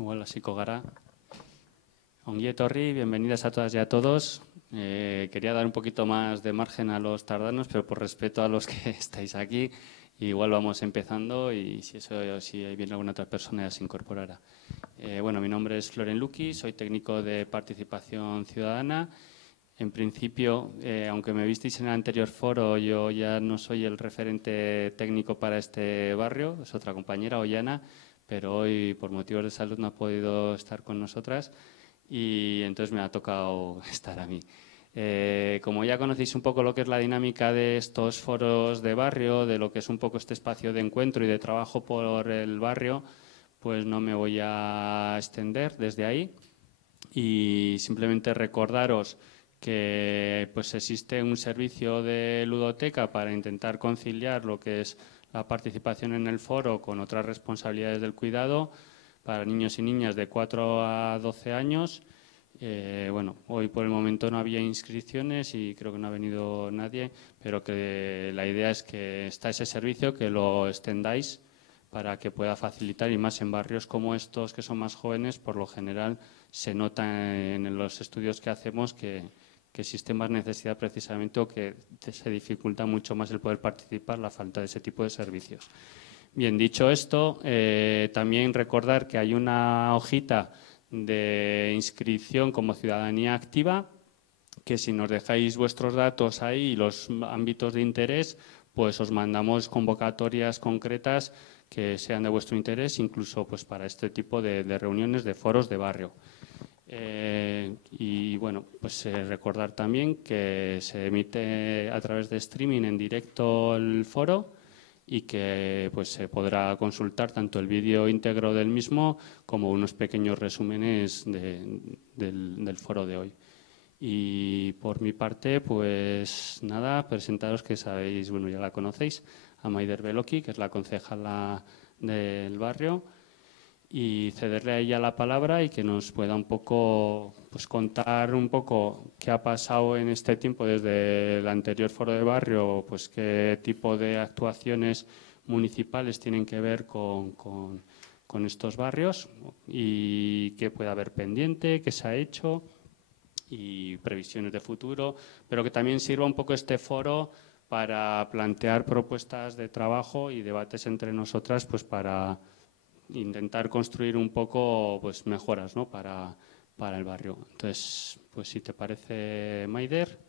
igual hasiko gara. Ongi etorri, bienvenidas a todas y a todos. Quería dar un poquito más de margen a los tardanos, pero por respeto a los que estáis aquí, igual vamos empezando y si viene alguna otra persona ya se incorporará. Bueno, mi nombre es Floren Luqui, soy técnico de participación ciudadana. En principio, aunque me visteis en el anterior foro, yo ya no soy el referente técnico para este barrio, es otra compañera, Ollana, pero hoy por motivos de salud no ha podido estar con nosotras y entonces me ha tocado estar a mí. Como ya conocéis un poco lo que es la dinámica de estos foros de barrio, de lo que es un poco este espacio de encuentro y de trabajo por el barrio, pues no me voy a extender desde ahí y simplemente recordaros que pues existe un servicio de ludoteca para intentar conciliar lo que es la participación en el foro con otras responsabilidades del cuidado para niños y niñas de 4 a 12 años. Bueno, hoy por el momento no había inscripciones y creo que no ha venido nadie, pero que la idea es que está ese servicio, que lo extendáis para que pueda facilitar, y más en barrios como estos que son más jóvenes, por lo general se nota en los estudios que hacemos que existe más necesidad precisamente o que se dificulta mucho más el poder participar, la falta de ese tipo de servicios. Bien, dicho esto, también recordar que hay una hojita de inscripción como ciudadanía activa, que si nos dejáis vuestros datos ahí y los ámbitos de interés, pues os mandamos convocatorias concretas que sean de vuestro interés, incluso pues para este tipo de reuniones, de foros de barrio. Y bueno, pues recordar también que se emite a través de streaming en directo el foro y que pues se podrá consultar tanto el vídeo íntegro del mismo como unos pequeños resúmenes del foro de hoy. Y por mi parte, pues nada, presentaros que sabéis, bueno, ya la conocéis, a Maider Beloki, que es la concejala del barrio, y cederle a ella la palabra y que nos pueda un poco pues contar un poco qué ha pasado en este tiempo desde el anterior foro de barrio, pues qué tipo de actuaciones municipales tienen que ver con estos barrios y qué puede haber pendiente, qué se ha hecho y previsiones de futuro, pero que también sirva un poco este foro para plantear propuestas de trabajo y debates entre nosotras, pues para intentar construir un poco pues mejoras, ¿no? para el barrio. Entonces, pues si te parece, Maider,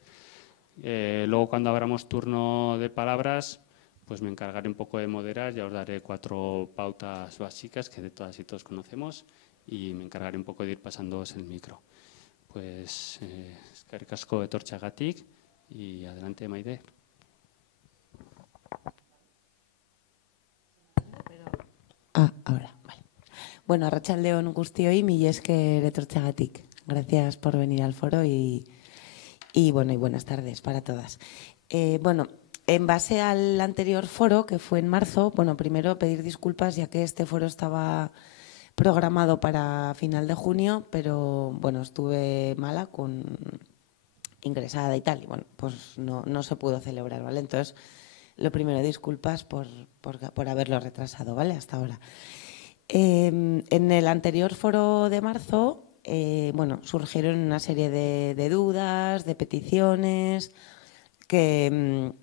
luego cuando abramos turno de palabras, pues me encargaré un poco de moderar, ya os daré 4 pautas básicas que de todas y todos conocemos y me encargaré un poco de ir pasándoos el micro. Pues eskerrik asko etortzeagatik y adelante, Maider. Ahora, vale. Bueno, arratsaldeon guztioi, mila esker etortzeagatik. Gracias por venir al foro y bueno, y buenas tardes para todas. Bueno, en base al anterior foro, que fue en marzo, bueno, primero pedir disculpas ya que este foro estaba programado para final de junio, pero bueno, estuve mala, ingresada y tal, y bueno, pues no se pudo celebrar, ¿vale? Entonces, lo primero, disculpas por haberlo retrasado, ¿vale? Hasta ahora. En el anterior foro de marzo, bueno, surgieron una serie de dudas, de peticiones, que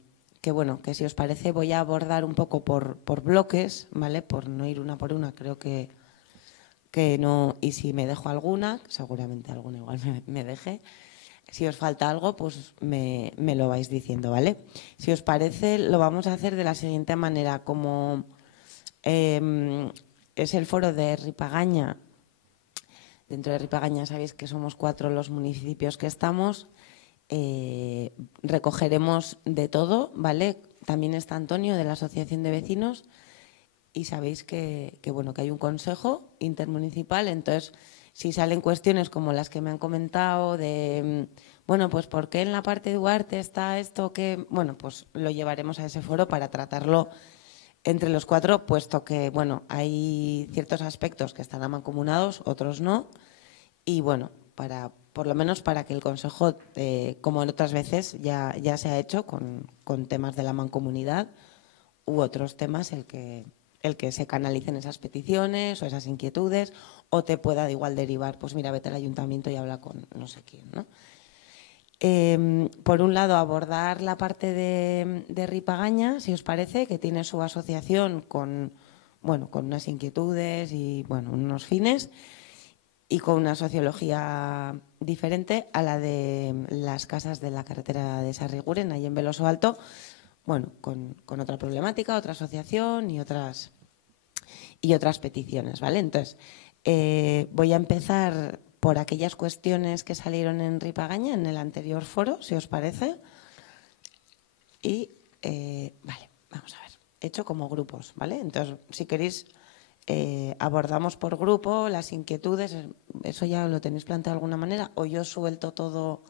bueno, que si os parece voy a abordar un poco por bloques, ¿vale? Por no ir una por una, creo que no, y si me dejo alguna, seguramente alguna igual me deje. Si os falta algo, pues me lo vais diciendo, ¿vale? Si os parece, lo vamos a hacer de la siguiente manera. Como es el foro de Ripagaña, dentro de Ripagaña sabéis que somos 4 los municipios que estamos, recogeremos de todo, ¿vale? También está Antonio de la Asociación de Vecinos y sabéis que bueno, que hay un consejo intermunicipal, entonces si salen cuestiones como las que me han comentado de, bueno, pues ¿por qué en la parte de Duarte está esto? Que bueno, pues lo llevaremos a ese foro para tratarlo entre los 4, puesto que, bueno, hay ciertos aspectos que están mancomunados, otros no, y bueno, por lo menos para que el Consejo, como en otras veces, ya se ha hecho con temas de la mancomunidad u otros temas, el que el que se canalicen esas peticiones o esas inquietudes, o te pueda igual derivar, pues mira, vete al ayuntamiento y habla con no sé quién, ¿no? Por un lado, abordar la parte de Ripagaña, si os parece, que tiene su asociación con, bueno, con unas inquietudes y bueno, unos fines, y con una sociología diferente a la de las casas de la carretera de Sarriguren, ahí en Veloso Alto, bueno, con otra problemática, otra asociación y otras peticiones, ¿vale? Entonces, voy a empezar por aquellas cuestiones que salieron en Ripagaña en el anterior foro, si os parece. Y, vale, vamos a ver. Hecho como grupos, ¿vale? Entonces, si queréis, abordamos por grupo las inquietudes. ¿Eso ya lo tenéis planteado de alguna manera? ¿O yo suelto todo?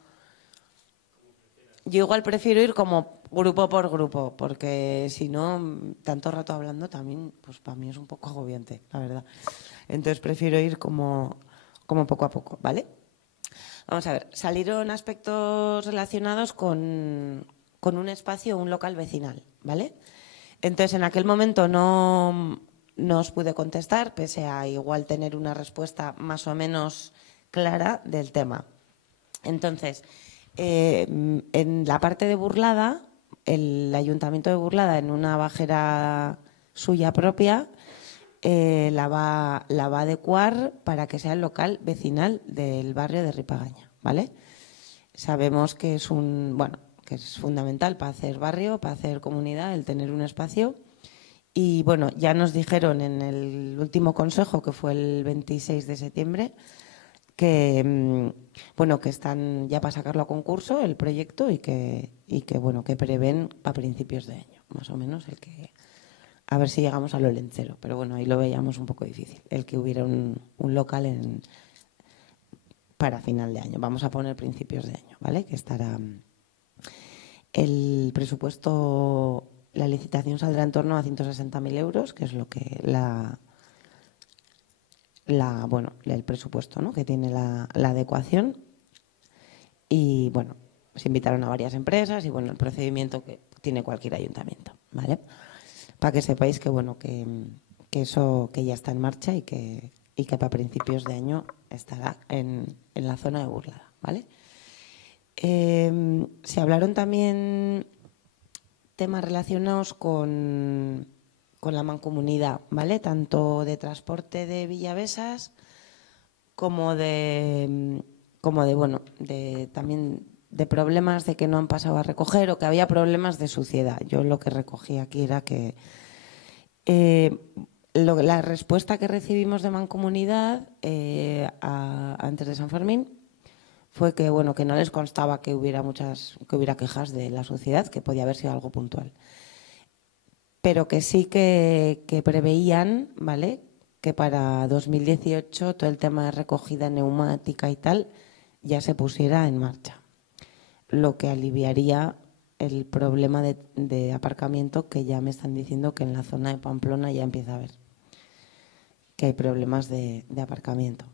Yo igual prefiero ir como grupo por grupo, porque si no, tanto rato hablando también, pues para mí es un poco agobiante, la verdad. Entonces prefiero ir como poco a poco, ¿vale? Vamos a ver, salieron aspectos relacionados con un espacio, un local vecinal, ¿vale? Entonces, en aquel momento no os pude contestar, pese a igual tener una respuesta más o menos clara del tema. Entonces, en la parte de Burlada, el Ayuntamiento de Burlada, en una bajera suya propia, la va a adecuar para que sea el local vecinal del barrio de Ripagaña, ¿vale? Sabemos que es que es fundamental para hacer barrio, para hacer comunidad, el tener un espacio. Y bueno, ya nos dijeron en el último consejo, que fue el 26 de septiembre, que bueno, que están ya para sacarlo a concurso el proyecto y que bueno, que prevén para principios de año, más o menos, el que a ver si llegamos a lo lencero, pero bueno, ahí lo veíamos un poco difícil, el que hubiera un local para final de año. Vamos a poner principios de año, ¿vale? Que estará el presupuesto, la licitación saldrá en torno a 160.000 euros, que es lo que bueno, el presupuesto, ¿no?, que tiene la adecuación. Y bueno, se invitaron a varias empresas y bueno, el procedimiento que tiene cualquier ayuntamiento, ¿vale? Para que sepáis que bueno, que eso que ya está en marcha y que para principios de año estará en la zona de Burlada, ¿vale? Se hablaron también temas relacionados con la mancomunidad, ¿vale? Tanto de transporte de Villavesas como de bueno, también de problemas de que no han pasado a recoger o que había problemas de suciedad. Yo lo que recogí aquí era que la respuesta que recibimos de Mancomunidad antes de San Fermín fue que bueno, que no les constaba que hubiera quejas de la suciedad, que podía haber sido algo puntual, pero que sí que preveían, ¿vale?, que para 2018 todo el tema de recogida neumática y tal ya se pusiera en marcha, lo que aliviaría el problema de aparcamiento que ya me están diciendo que en la zona de Pamplona ya empieza a haber, que hay problemas de aparcamiento.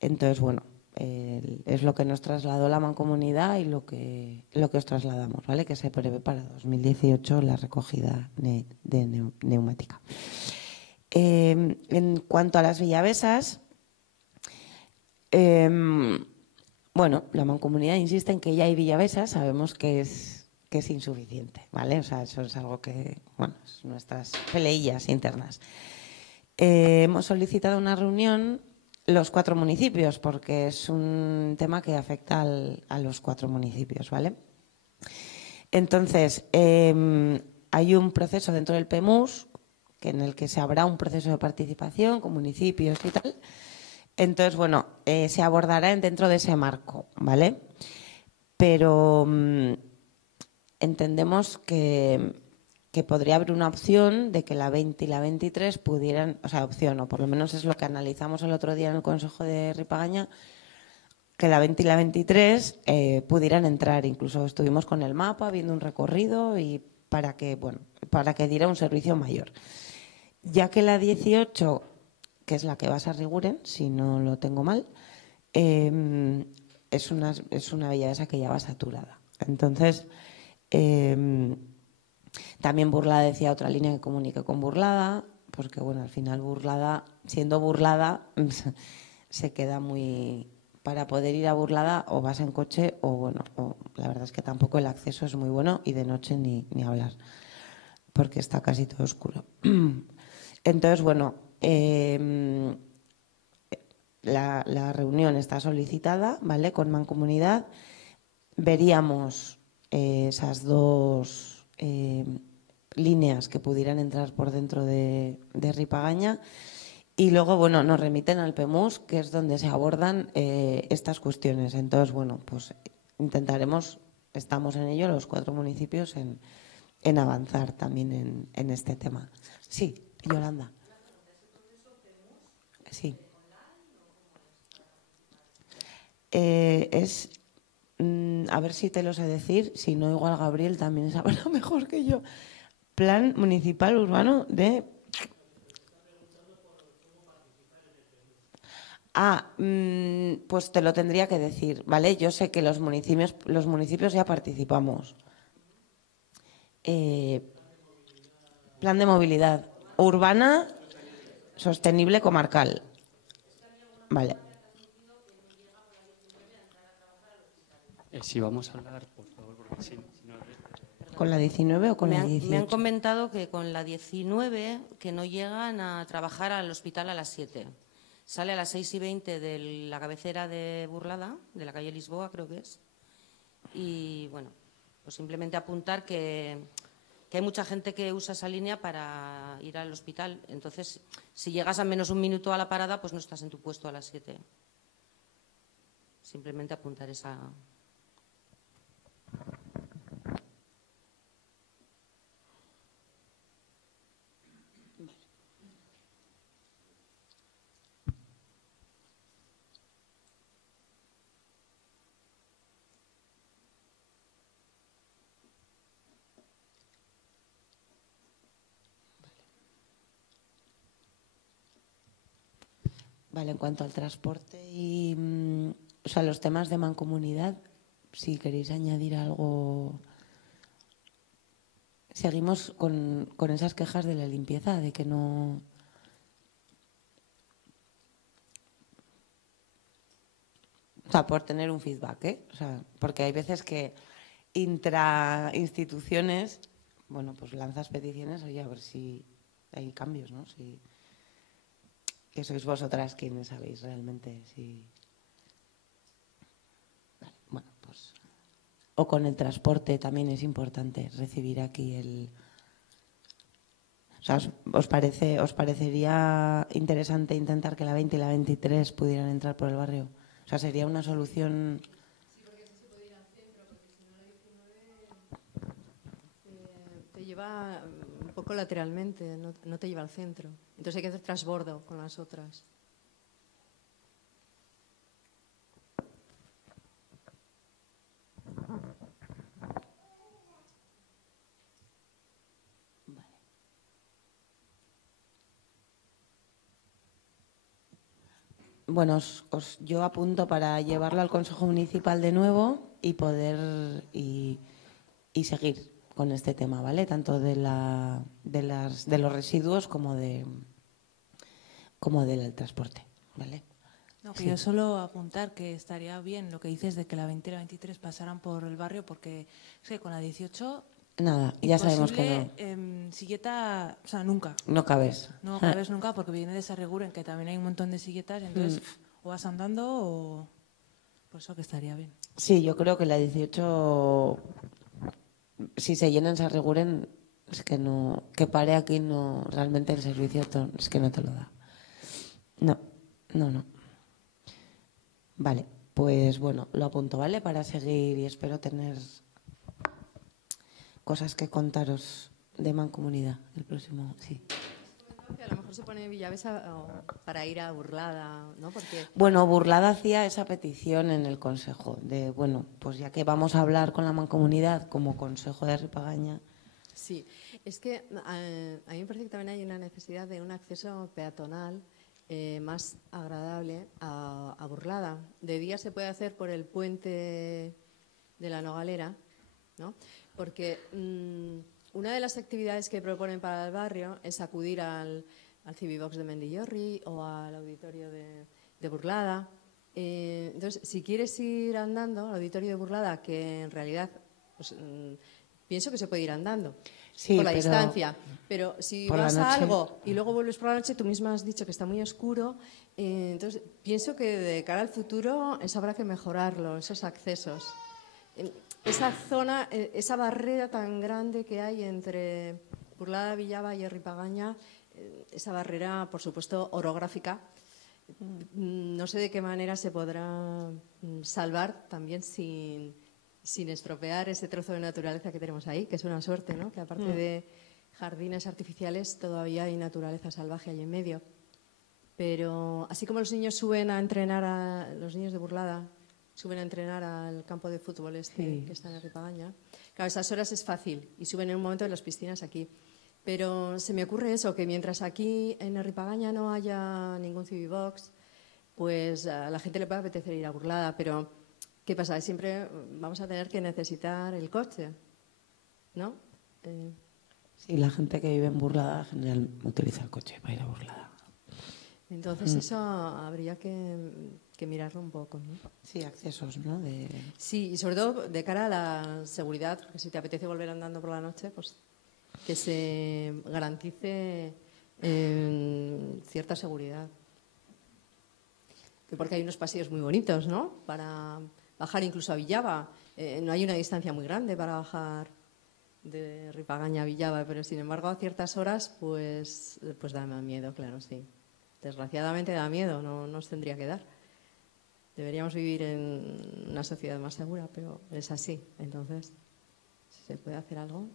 Entonces, bueno, es lo que nos trasladó la Mancomunidad y lo que os trasladamos, ¿vale? Que se prevé para 2018 la recogida de neumática. En cuanto a las Villavesas, bueno, la Mancomunidad insiste en que ya hay Villavesas, sabemos que es insuficiente, ¿vale? O sea, eso es algo que, bueno, es nuestras peleillas internas. Hemos solicitado una reunión los 4 municipios, porque es un tema que afecta a los 4 municipios, ¿vale? Entonces, hay un proceso dentro del PEMUS en el que se habrá un proceso de participación con municipios y tal. Entonces, bueno, se abordará dentro de ese marco, ¿vale? Pero entendemos que podría haber una opción de que la 20 y la 23 pudieran, o sea, opción, o por lo menos es lo que analizamos el otro día en el Consejo de Ripagaña, que la 20 y la 23 pudieran entrar. Incluso estuvimos con el mapa viendo un recorrido y para que diera un servicio mayor. Ya que la 18, que es la que va a Sarriguren, si no lo tengo mal, es una Villavesa que ya va saturada. Entonces, También Burlada decía otra línea que comunique con Burlada, porque bueno, al final Burlada, siendo Burlada, se queda muy... Para poder ir a Burlada o vas en coche o bueno, la verdad es que tampoco el acceso es muy bueno y de noche ni hablar, porque está casi todo oscuro. Entonces, bueno, la reunión está solicitada, ¿vale? Con Mancomunidad. Veríamos esas dos líneas que pudieran entrar por dentro de Ripagaña y luego, bueno, nos remiten al PEMUS, que es donde se abordan estas cuestiones. Entonces, bueno, pues intentaremos, estamos en ello los 4 municipios en avanzar también en este tema. Sí, Yolanda. Sí. Es, a ver si te lo sé decir, si no igual Gabriel también sabrá mejor que yo. Plan Municipal Urbano de... Pues te lo tendría que decir, ¿vale? Yo sé que los municipios ya participamos. Plan de movilidad urbana sostenible comarcal. Vale. Si vamos a hablar, por favor, porque si no... ¿Con la 19 o con la 18? Me han comentado que con la 19 que no llegan a trabajar al hospital a las 7. Sale a las 6:20 de la cabecera de Burlada, de la calle Lisboa, creo que es. Y bueno, pues simplemente apuntar que hay mucha gente que usa esa línea para ir al hospital. Entonces, si llegas a menos un minuto a la parada, pues no estás en tu puesto a las 7. Simplemente apuntar esa... Vale, en cuanto al transporte y o sea, los temas de mancomunidad, si queréis añadir algo. Seguimos con esas quejas de la limpieza, de que no. O sea, por tener un feedback, ¿eh? O sea, porque hay veces que intrainstituciones, bueno, pues lanzas peticiones, oye, a ver si hay cambios, ¿no? Si, que sois vosotras quienes sabéis realmente si... Vale, bueno, pues... O con el transporte también es importante recibir aquí el... O sea, ¿os parecería interesante intentar que la 20 y la 23 pudieran entrar por el barrio? O sea, sería una solución... Sí, porque así se puede ir al centro, porque si no la 19 te lleva un poco lateralmente, no te lleva al centro. Entonces hay que hacer transbordo con las otras. Bueno, yo apunto para llevarlo al Consejo Municipal de nuevo y poder y seguir con este tema, ¿vale? Tanto de los residuos como del transporte, ¿vale? No, que Sí. yo solo apuntar que estaría bien lo que dices de que la 20 y la 23 pasaran por el barrio, porque es que con la 18... Nada, ya sabemos que silleta, o sea, nunca. no cabes. No cabes nunca porque viene de Sarreguren, que también hay un montón de silletas, entonces o vas andando o... Por eso que estaría bien. Sí, yo creo que la 18, si se llena en Sarreguren, es que no, que pare aquí, no, realmente el servicio es que no te lo da. No. Vale, pues bueno, lo apunto, ¿vale? Para seguir y espero tener cosas que contaros de Mancomunidad el próximo, sí. Que a lo mejor se pone Villavesa para ir a Burlada, ¿no? Porque... Bueno, Burlada hacía esa petición en el Consejo de, bueno, pues ya que vamos a hablar con la Mancomunidad como Consejo de Ripagaña. Sí, es que a mí me parece que también hay una necesidad de un acceso peatonal más agradable a Burlada. De día se puede hacer por el puente de la Nogalera, ¿no? Porque Una de las actividades que proponen para el barrio es acudir al Civibox de Mendillorri o al auditorio de Burlada. Entonces, si quieres ir andando al auditorio de Burlada, que en realidad pues, pienso que se puede ir andando Sí, por la pero distancia, pero si por la vas a noche. algo y luego vuelves por la noche, tú misma has dicho que está muy oscuro, entonces pienso que de cara al futuro eso habrá que mejorarlo, esos accesos. Esa zona, esa barrera tan grande que hay entre Burlada, Villaba y Arripagaña, esa barrera, por supuesto, orográfica, no sé de qué manera se podrá salvar también sin estropear ese trozo de naturaleza que tenemos ahí, que es una suerte, ¿no? Que aparte de jardines artificiales todavía hay naturaleza salvaje ahí en medio. Pero así como los niños suben a entrenar, los niños de Burlada suben a entrenar al campo de fútbol que está en Arripagaña, claro, a esas horas es fácil y suben en un momento en las piscinas aquí. Pero se me ocurre eso, que mientras aquí en Arripagaña no haya ningún Civibox, pues a la gente le puede apetecer ir a Burlada, pero ¿qué pasa? Siempre vamos a tener que necesitar el coche, ¿no? Sí, la gente que vive en Burlada en general utiliza el coche para ir a Burlada. Entonces eso habría que mirarlo un poco, ¿no? Sí, accesos, ¿no? Sí, y sobre todo de cara a la seguridad, porque si te apetece volver andando por la noche, pues que se garantice cierta seguridad. Porque hay unos pasillos muy bonitos, ¿no? Para bajar incluso a Villaba. No hay una distancia muy grande para bajar de Ripagaña a Villaba, pero sin embargo a ciertas horas pues da miedo, claro, sí. Desgraciadamente da miedo, no nos tendría que dar. Deberíamos vivir en una sociedad más segura, pero es así. Entonces, si se puede hacer algo.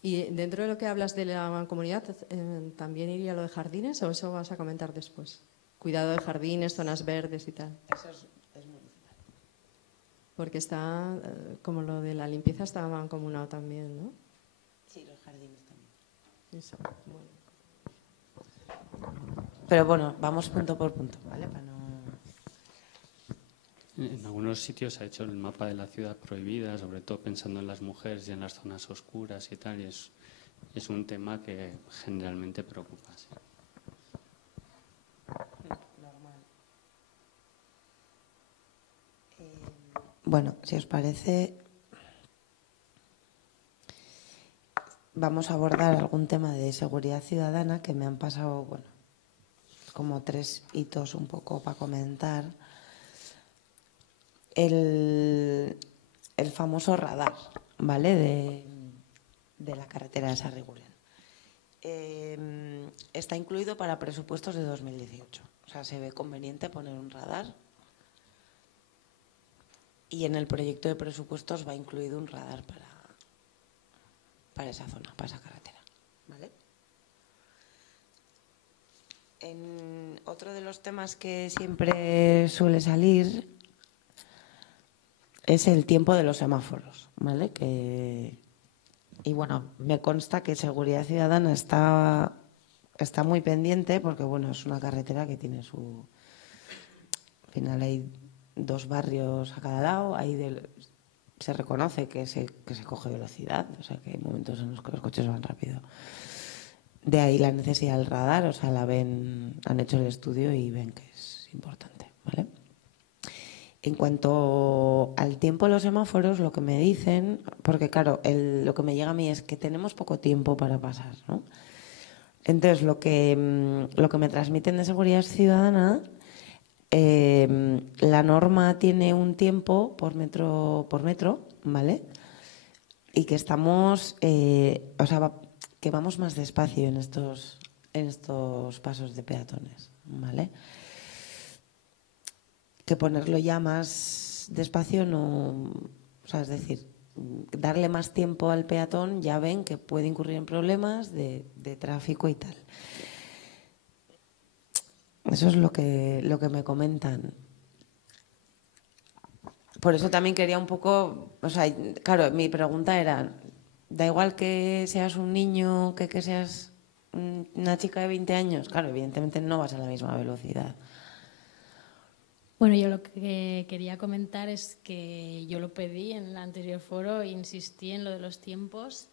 Y dentro de lo que hablas de la mancomunidad, ¿también iría lo de jardines o eso vas a comentar después? Cuidado de jardines, zonas verdes y tal. Eso es muy importante. Porque está, como lo de la limpieza, está mancomunado también, ¿no? Sí, los jardines también. Eso, bueno. Pero bueno, vamos punto por punto, ¿vale? Para no... En algunos sitios se ha hecho el mapa de la ciudad prohibida, sobre todo pensando en las mujeres y en las zonas oscuras y tal, y es un tema que generalmente preocupa. Sí. Normal. Bueno, si os parece, vamos a abordar algún tema de seguridad ciudadana que me han pasado, bueno, como 3 hitos un poco para comentar. El famoso radar, ¿vale? De la carretera de Sarriguren. Está incluido para presupuestos de 2018. O sea, se ve conveniente poner un radar. Y en el proyecto de presupuestos va incluido un radar para esa zona, para esa carretera. ¿Vale? Otro de los temas que siempre suele salir es el tiempo de los semáforos, ¿vale? Y bueno, me consta que Seguridad Ciudadana está muy pendiente porque, bueno, es una carretera que tiene su... Al final hay 2 barrios a cada lado, se reconoce que se coge velocidad, o sea que hay momentos en los que los coches van rápido. De ahí la necesidad del radar, o sea, han hecho el estudio y ven que es importante, ¿vale? En cuanto al tiempo de los semáforos, lo que me dicen, porque claro, lo que me llega a mí es que tenemos poco tiempo para pasar, ¿no? Entonces, lo que me transmiten de Seguridad Ciudadana, la norma tiene un tiempo por metro, ¿vale? Y que estamos, o sea, que vamos más despacio en estos pasos de peatones, ¿vale? Que ponerlo ya más despacio no... O sea, es decir, darle más tiempo al peatón, ya ven que puede incurrir en problemas de tráfico y tal. Eso es lo que me comentan. Por eso también quería un poco... O sea, claro, mi pregunta era, da igual que seas un niño que seas una chica de 20 años. Claro, evidentemente no vas a la misma velocidad. Bueno, yo lo que quería comentar es que yo lo pedí en el anterior foro, insistí en lo de los tiempos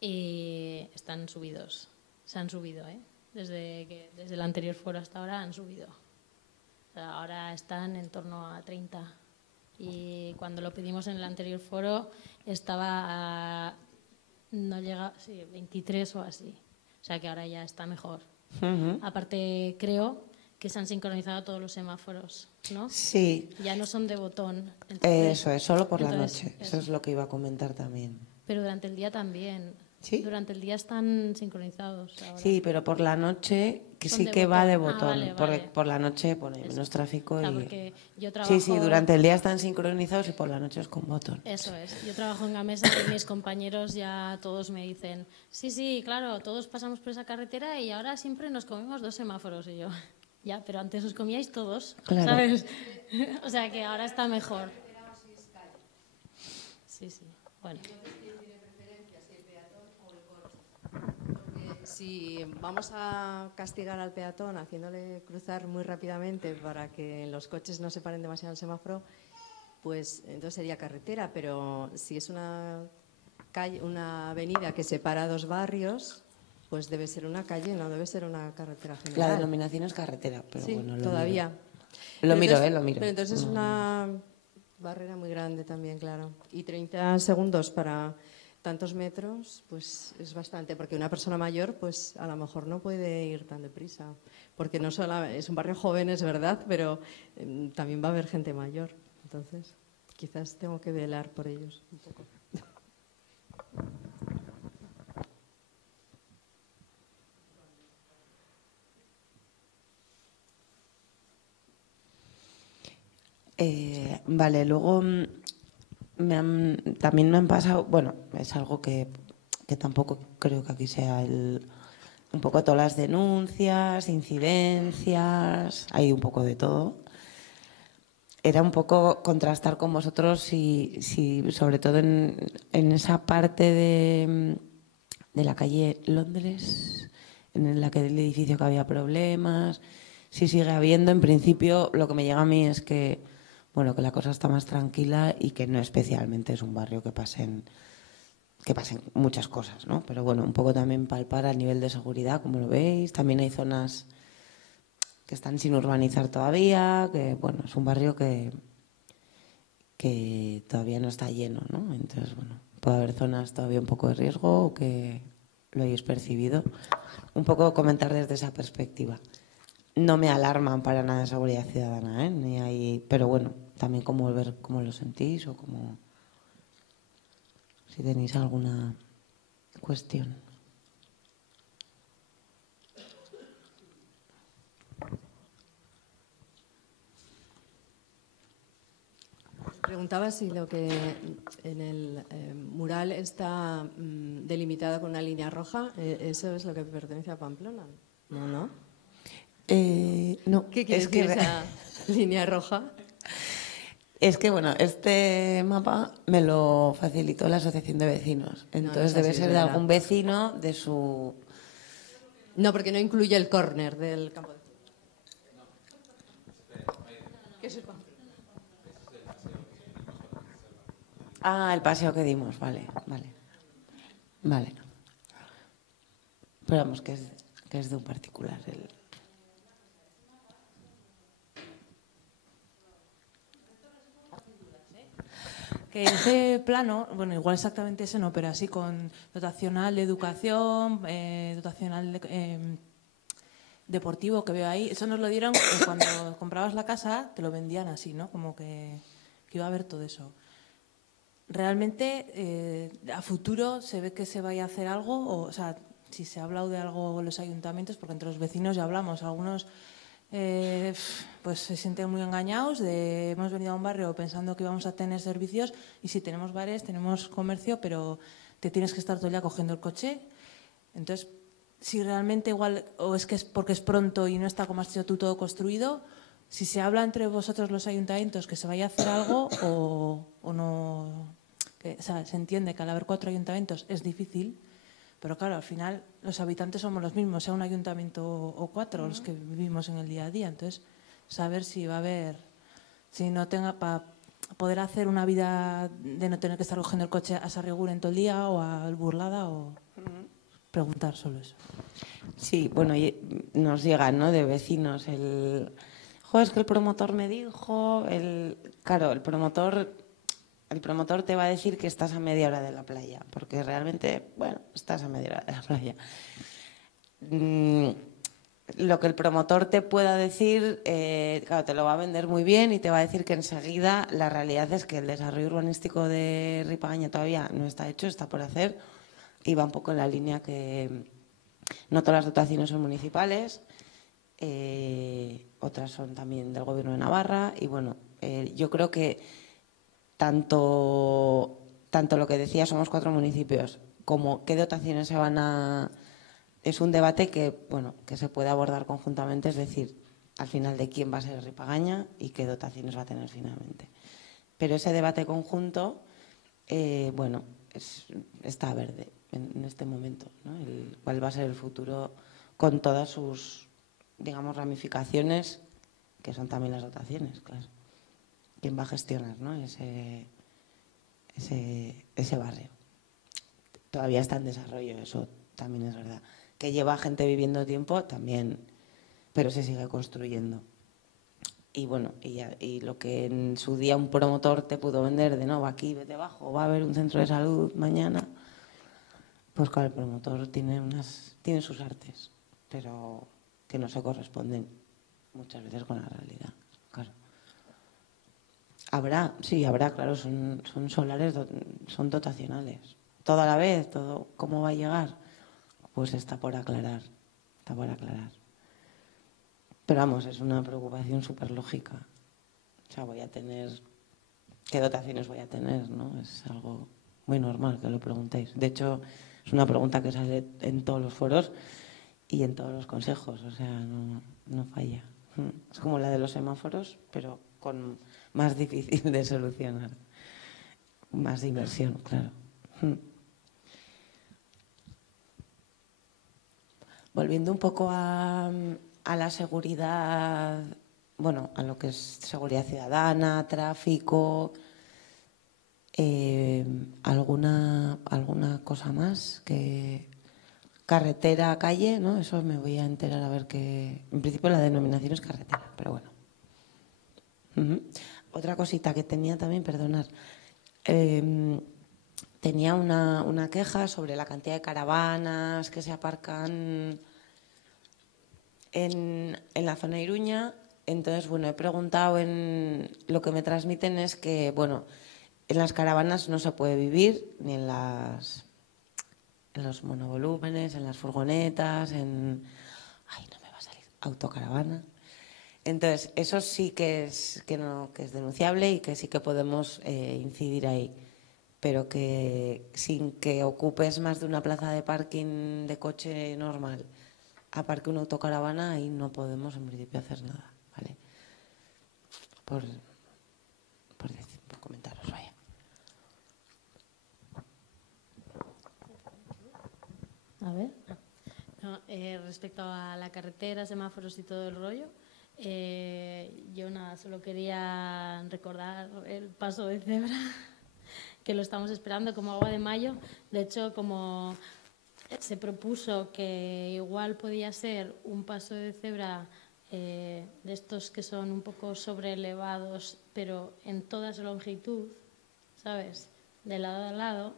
y están subidos. Se han subido, ¿eh? Desde el anterior foro hasta ahora han subido. O sea, ahora están en torno a 30. Y cuando lo pedimos en el anterior foro estaba no llega, sí, 23 o así. O sea que ahora ya está mejor. Aparte, creo que se han sincronizado todos los semáforos, ¿no? Sí. Ya no son de botón. Eso es, solo por la noche. Eso es lo que iba a comentar también. Pero durante el día también. ¿Sí? Durante el día están sincronizados ahora. Sí, pero por la noche que Son sí de que va botón. de Ah, botón, vale, porque vale. por la noche pone menos tráfico. O sea, y... porque yo trabajo... Sí, durante el día están sincronizados y por la noche es con botón. Eso es. Yo trabajo en Gamesa y mis compañeros ya todos me dicen, sí, claro, todos pasamos por esa carretera y ahora siempre nos comemos 2 semáforos. Y yo, ya, pero antes os comíais todos, Claro. ¿sabes? O sea que ahora está mejor. Sí, bueno. Si vamos a castigar al peatón haciéndole cruzar muy rápidamente para que los coches no se paren demasiado en el semáforo, pues entonces sería carretera. Pero si es una calle, una avenida que separa 2 barrios, pues debe ser una calle, no debe ser una carretera general. La denominación es carretera, pero sí, bueno, todavía. Lo miro. Pero entonces es una barrera muy grande también, claro. Y 30 segundos para tantos metros, pues es bastante, porque una persona mayor, pues a lo mejor no puede ir tan deprisa, porque no solo es un barrio joven, es verdad, pero también va a haber gente mayor, entonces quizás tengo que velar por ellos un poco. Vale, luego también me han pasado, bueno, es algo que tampoco creo que aquí sea un poco todas las denuncias, incidencias, hay un poco de todo. Era un poco contrastar con vosotros si sobre todo en esa parte de la calle Londres, en la que el edificio que había problemas, si sigue habiendo. En principio, lo que me llega a mí es que, bueno, que la cosa está más tranquila y que no especialmente es un barrio que pasen muchas cosas, ¿no? Pero bueno, un poco también palpar a nivel de seguridad, como lo veis. También hay zonas que están sin urbanizar todavía, que bueno, es un barrio que todavía no está lleno, ¿no? Entonces, bueno, puede haber zonas todavía un poco de riesgo o que lo hayáis percibido. Un poco comentar desde esa perspectiva. No me alarman para nada de seguridad ciudadana, ¿eh? Pero bueno, también como ver cómo lo sentís o cómo, si tenéis alguna cuestión. Preguntaba si lo que en el mural está delimitado con una línea roja, ¿eso es lo que pertenece a Pamplona? No, ¿no? No. ¿Qué quiere decir esa línea roja? Es que, bueno, este mapa me lo facilitó la asociación de vecinos. Entonces debe ser de algún vecino de su... No, porque no incluye el córner del campo de fútbol. ¿Qué es el campo? Ah, el paseo que dimos, vale. Pero vamos, que es de un particular. Que ese plano, bueno, igual exactamente ese no, pero así con dotacional de educación, dotacional deportivo que veo ahí, eso nos lo dieron cuando comprabas la casa, te lo vendían así, ¿no? Como que iba a haber todo eso. ¿Realmente a futuro se ve que se vaya a hacer algo? O sea, si se ha hablado de algo en los ayuntamientos, porque entre los vecinos ya hablamos, algunos pues se sienten muy engañados hemos venido a un barrio pensando que íbamos a tener servicios y sí, tenemos bares, tenemos comercio, pero te tienes que estar todo el día cogiendo el coche. Entonces, si realmente igual, o es que es porque es pronto y no está, como has dicho tú, todo construido, si se habla entre vosotros los ayuntamientos que se vaya a hacer algo o no, o sea, se entiende que al haber 4 ayuntamientos es difícil, pero claro, al final los habitantes somos los mismos, sea un ayuntamiento o 4 los que vivimos en el día a día. Entonces, saber si va a haber, si no tenga para poder hacer una vida de no tener que estar cogiendo el coche a Sarriuguren todo el día o a Burlada o preguntar solo eso. Sí, bueno, nos llegan, ¿no?, de vecinos es que el promotor me dijo, claro, el promotor te va a decir que estás a media hora de la playa, porque realmente, bueno, estás a media hora de la playa. Lo que el promotor te pueda decir, claro, te lo va a vender muy bien y te va a decir que enseguida la realidad es que el desarrollo urbanístico de Ripagaña todavía no está hecho, está por hacer, y va un poco en la línea que no todas las dotaciones son municipales, otras son también del Gobierno de Navarra, y bueno, yo creo que tanto lo que decía, somos 4 municipios, como qué dotaciones se van a... Es un debate que, bueno, que se puede abordar conjuntamente, es decir, al final de quién va a ser Ripagaña y qué dotaciones va a tener finalmente. Pero ese debate conjunto, bueno, está verde en este momento, ¿no? Cuál va a ser el futuro con todas sus, digamos, ramificaciones, que son también las dotaciones, claro. ¿Quién va a gestionar, ¿no?, ese barrio? Todavía está en desarrollo, eso también es verdad. Que lleva gente viviendo tiempo también, pero se sigue construyendo. Y bueno, y lo que en su día un promotor te pudo vender de no, va aquí, vete abajo, va a haber un centro de salud mañana, pues claro, el promotor tiene sus artes, pero que no se corresponden muchas veces con la realidad, claro. Habrá, claro, son solares, son dotacionales. Todo a la vez, todo, ¿cómo va a llegar? Pues está por aclarar. Pero vamos, es una preocupación súper lógica. O sea, ¿qué dotaciones voy a tener, no? Es algo muy normal que lo preguntéis. De hecho, es una pregunta que sale en todos los foros y en todos los consejos, o sea, no falla. Es como la de los semáforos, pero más difícil de solucionar. Más inversión, claro. Volviendo un poco a la seguridad, bueno, a lo que es seguridad ciudadana, tráfico, alguna cosa más que carretera, calle, ¿no? Eso me voy a enterar a ver qué. En principio la denominación es carretera, pero bueno. Otra cosita que tenía también, perdonad. Tenía una queja sobre la cantidad de caravanas que se aparcan en la zona de Iruña. Entonces, bueno, he preguntado, lo que me transmiten es que, bueno, en las caravanas no se puede vivir, ni en los monovolúmenes, en las furgonetas, no me va a salir, autocaravana. Entonces, eso sí que es denunciable y que sí que podemos incidir ahí, pero que sin que ocupes más de una plaza de parking de coche normal, aparque una autocaravana, ahí no podemos en principio hacer nada, ¿vale? Por comentaros, vaya. A ver. No, respecto a la carretera, semáforos y todo el rollo, yo nada, solo quería recordar el paso de cebra, que lo estamos esperando como agua de mayo. De hecho, como se propuso que igual podía ser un paso de cebra de estos que son un poco sobreelevados, pero en toda su longitud, ¿sabes?, de lado a lado.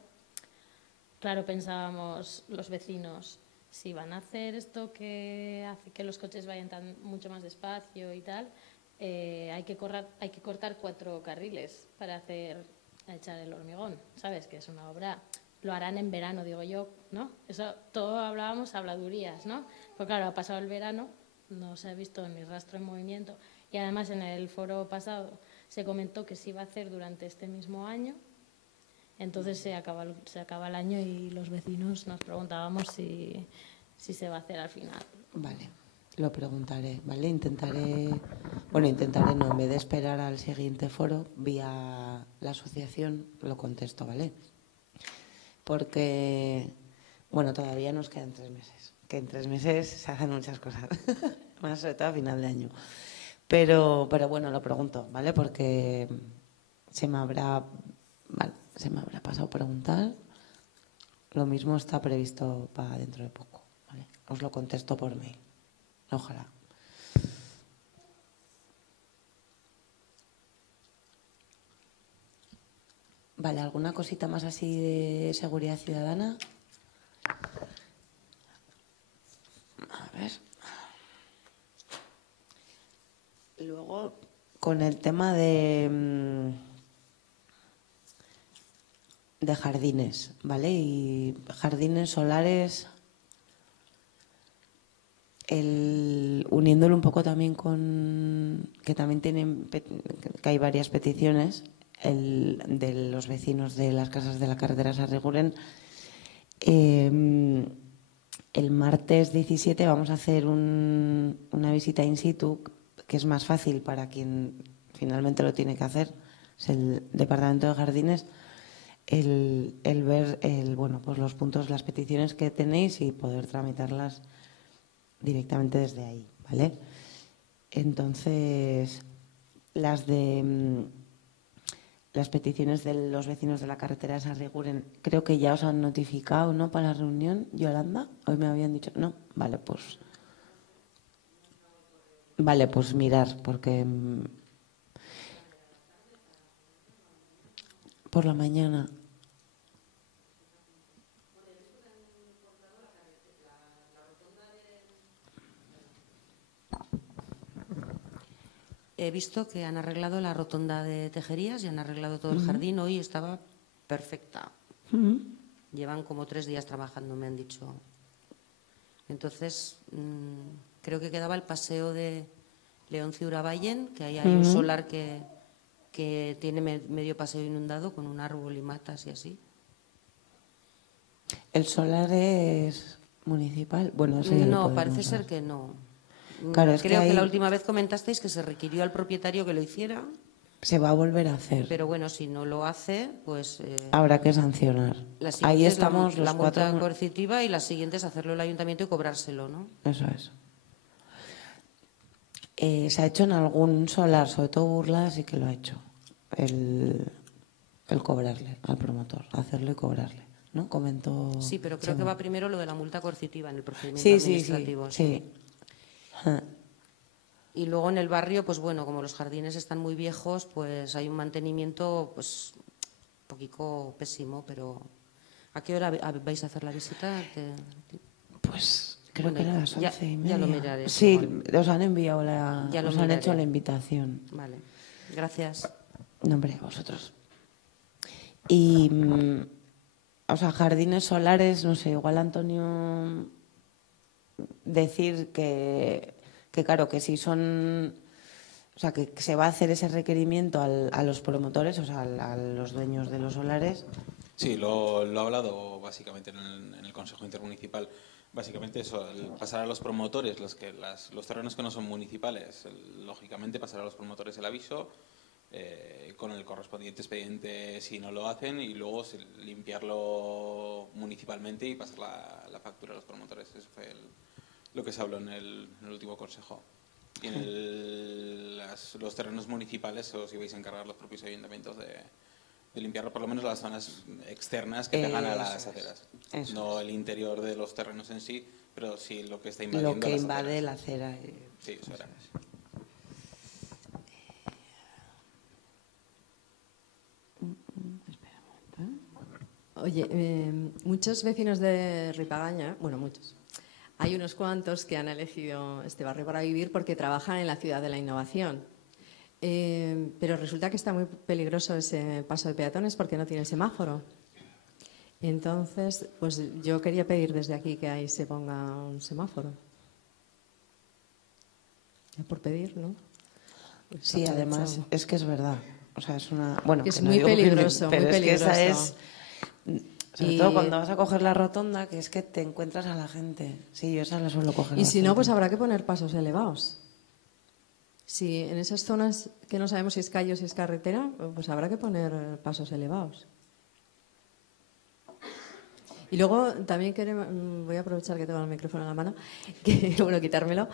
Claro, pensábamos los vecinos, si van a hacer esto que hace que los coches vayan mucho más despacio y tal, hay que cortar 4 carriles para echar el hormigón, ¿sabes? Que es una obra, lo harán en verano, digo yo, ¿no? Eso todo hablábamos habladurías, ¿no? Pues claro, ha pasado el verano, no se ha visto ni rastro en movimiento, y además en el foro pasado se comentó que se iba a hacer durante este mismo año. Entonces se acaba el año y los vecinos nos preguntábamos si se va a hacer al final. Vale, lo preguntaré, ¿vale? Intentaré no, en vez de esperar al siguiente foro, vía la asociación, lo contesto, ¿vale? Porque, bueno, todavía nos quedan 3 meses, que en 3 meses se hacen muchas cosas, más sobre todo a final de año. Pero bueno, lo pregunto, ¿vale? Porque se me habrá pasado preguntar. lo mismo está previsto para dentro de poco, ¿vale? Os lo contesto por mail. Ojalá. Vale, ¿alguna cosita más así de seguridad ciudadana? A ver. Luego, con el tema de jardines, ¿vale? Y jardines solares, uniéndolo un poco también con que también que hay varias peticiones de los vecinos de las casas de la carretera Sarriguren. El martes 17 vamos a hacer una visita in situ, que es más fácil para quien finalmente lo tiene que hacer, es el Departamento de Jardines, el ver bueno, pues los puntos, las peticiones que tenéis y poder tramitarlas directamente desde ahí, ¿vale? Entonces, las peticiones de los vecinos de la carretera de Sarriguren, creo que ya os han notificado, ¿no?, para la reunión, Yolanda. Hoy me habían dicho, no, vale, pues mirar, porque por la mañana. He visto que han arreglado la rotonda de Tejerías y han arreglado todo el jardín. Hoy estaba perfecta. Llevan como 3 días trabajando, me han dicho. Entonces, creo que quedaba el paseo de Leoncio Urabayen, que ahí hay un solar que tiene medio paseo inundado con un árbol y matas y así. ¿El solar es municipal? Bueno, eso ya lo No, podemos parece ver. ser que no. Claro, Creo que la última vez comentasteis que se requirió al propietario que lo hiciera. Se va a volver a hacer. Pero bueno, si no lo hace, pues... habrá que sancionar. La Ahí siguiente es estamos la los multa cuatro. coercitiva y la siguiente es hacerlo el ayuntamiento y cobrárselo, ¿no? Eso es. Se ha hecho en algún solar, sobre todo Burla, sí que lo ha hecho. El cobrarle al promotor, hacerlo y cobrarle, ¿no? Comentó. Sí, pero creo que va primero lo de la multa coercitiva en el procedimiento Sí, administrativo. sí. Y luego en el barrio, pues bueno, como los jardines están muy viejos, pues hay un mantenimiento pues un poquito pésimo, pero ¿a qué hora vais a hacer la visita? Pues creo Bueno, que era a las 11:30. ya lo miraré. Sí, igual. os han enviado Ya lo os han miraré. hecho la invitación. Vale, gracias. No, hombre, a vosotros. Y, o sea, jardines solares, no sé, igual Antonio decir que claro, que si son, o sea, que se va a hacer ese requerimiento a los promotores, o sea, a los dueños de los solares. Sí, lo he hablado básicamente en el Consejo Intermunicipal. Básicamente eso, pasar a los promotores, los terrenos que no son municipales, lógicamente pasar a los promotores el aviso, con el correspondiente expediente si no lo hacen, y luego limpiarlo municipalmente y pasar la factura a los promotores. Eso fue lo que se habló en el último consejo. Y en los terrenos municipales os ibais a encargar los propios ayuntamientos de limpiarlo, por lo menos las zonas externas que pegan a las aceras. No el interior de los terrenos en sí, pero sí lo que está invadiendo Lo que las invade aceras. la acera. Sí, eso era. Oye, muchos vecinos de Ripagaña, bueno, muchos, hay unos cuantos que han elegido este barrio para vivir porque trabajan en la ciudad de la innovación. Pero resulta que está muy peligroso ese paso de peatones porque no tiene semáforo. Entonces, pues yo quería pedir desde aquí que ahí se ponga un semáforo. Ya por pedir, ¿no? Pues Sí, además, aprovechamos. es que es verdad. O sea, es una... Bueno, Que es no muy digo que- peligroso, pero muy es que esa peligroso. es... Sobre Y- todo cuando vas a coger la rotonda, que es que te encuentras a la gente. Sí, yo esa la suelo coger. Y si no, bastante. pues habrá que poner pasos elevados. Si en esas zonas que no sabemos si es calle o si es carretera, pues habrá que poner pasos elevados. Y luego también voy a aprovechar que tengo el micrófono en la mano, que bueno, quitármelo.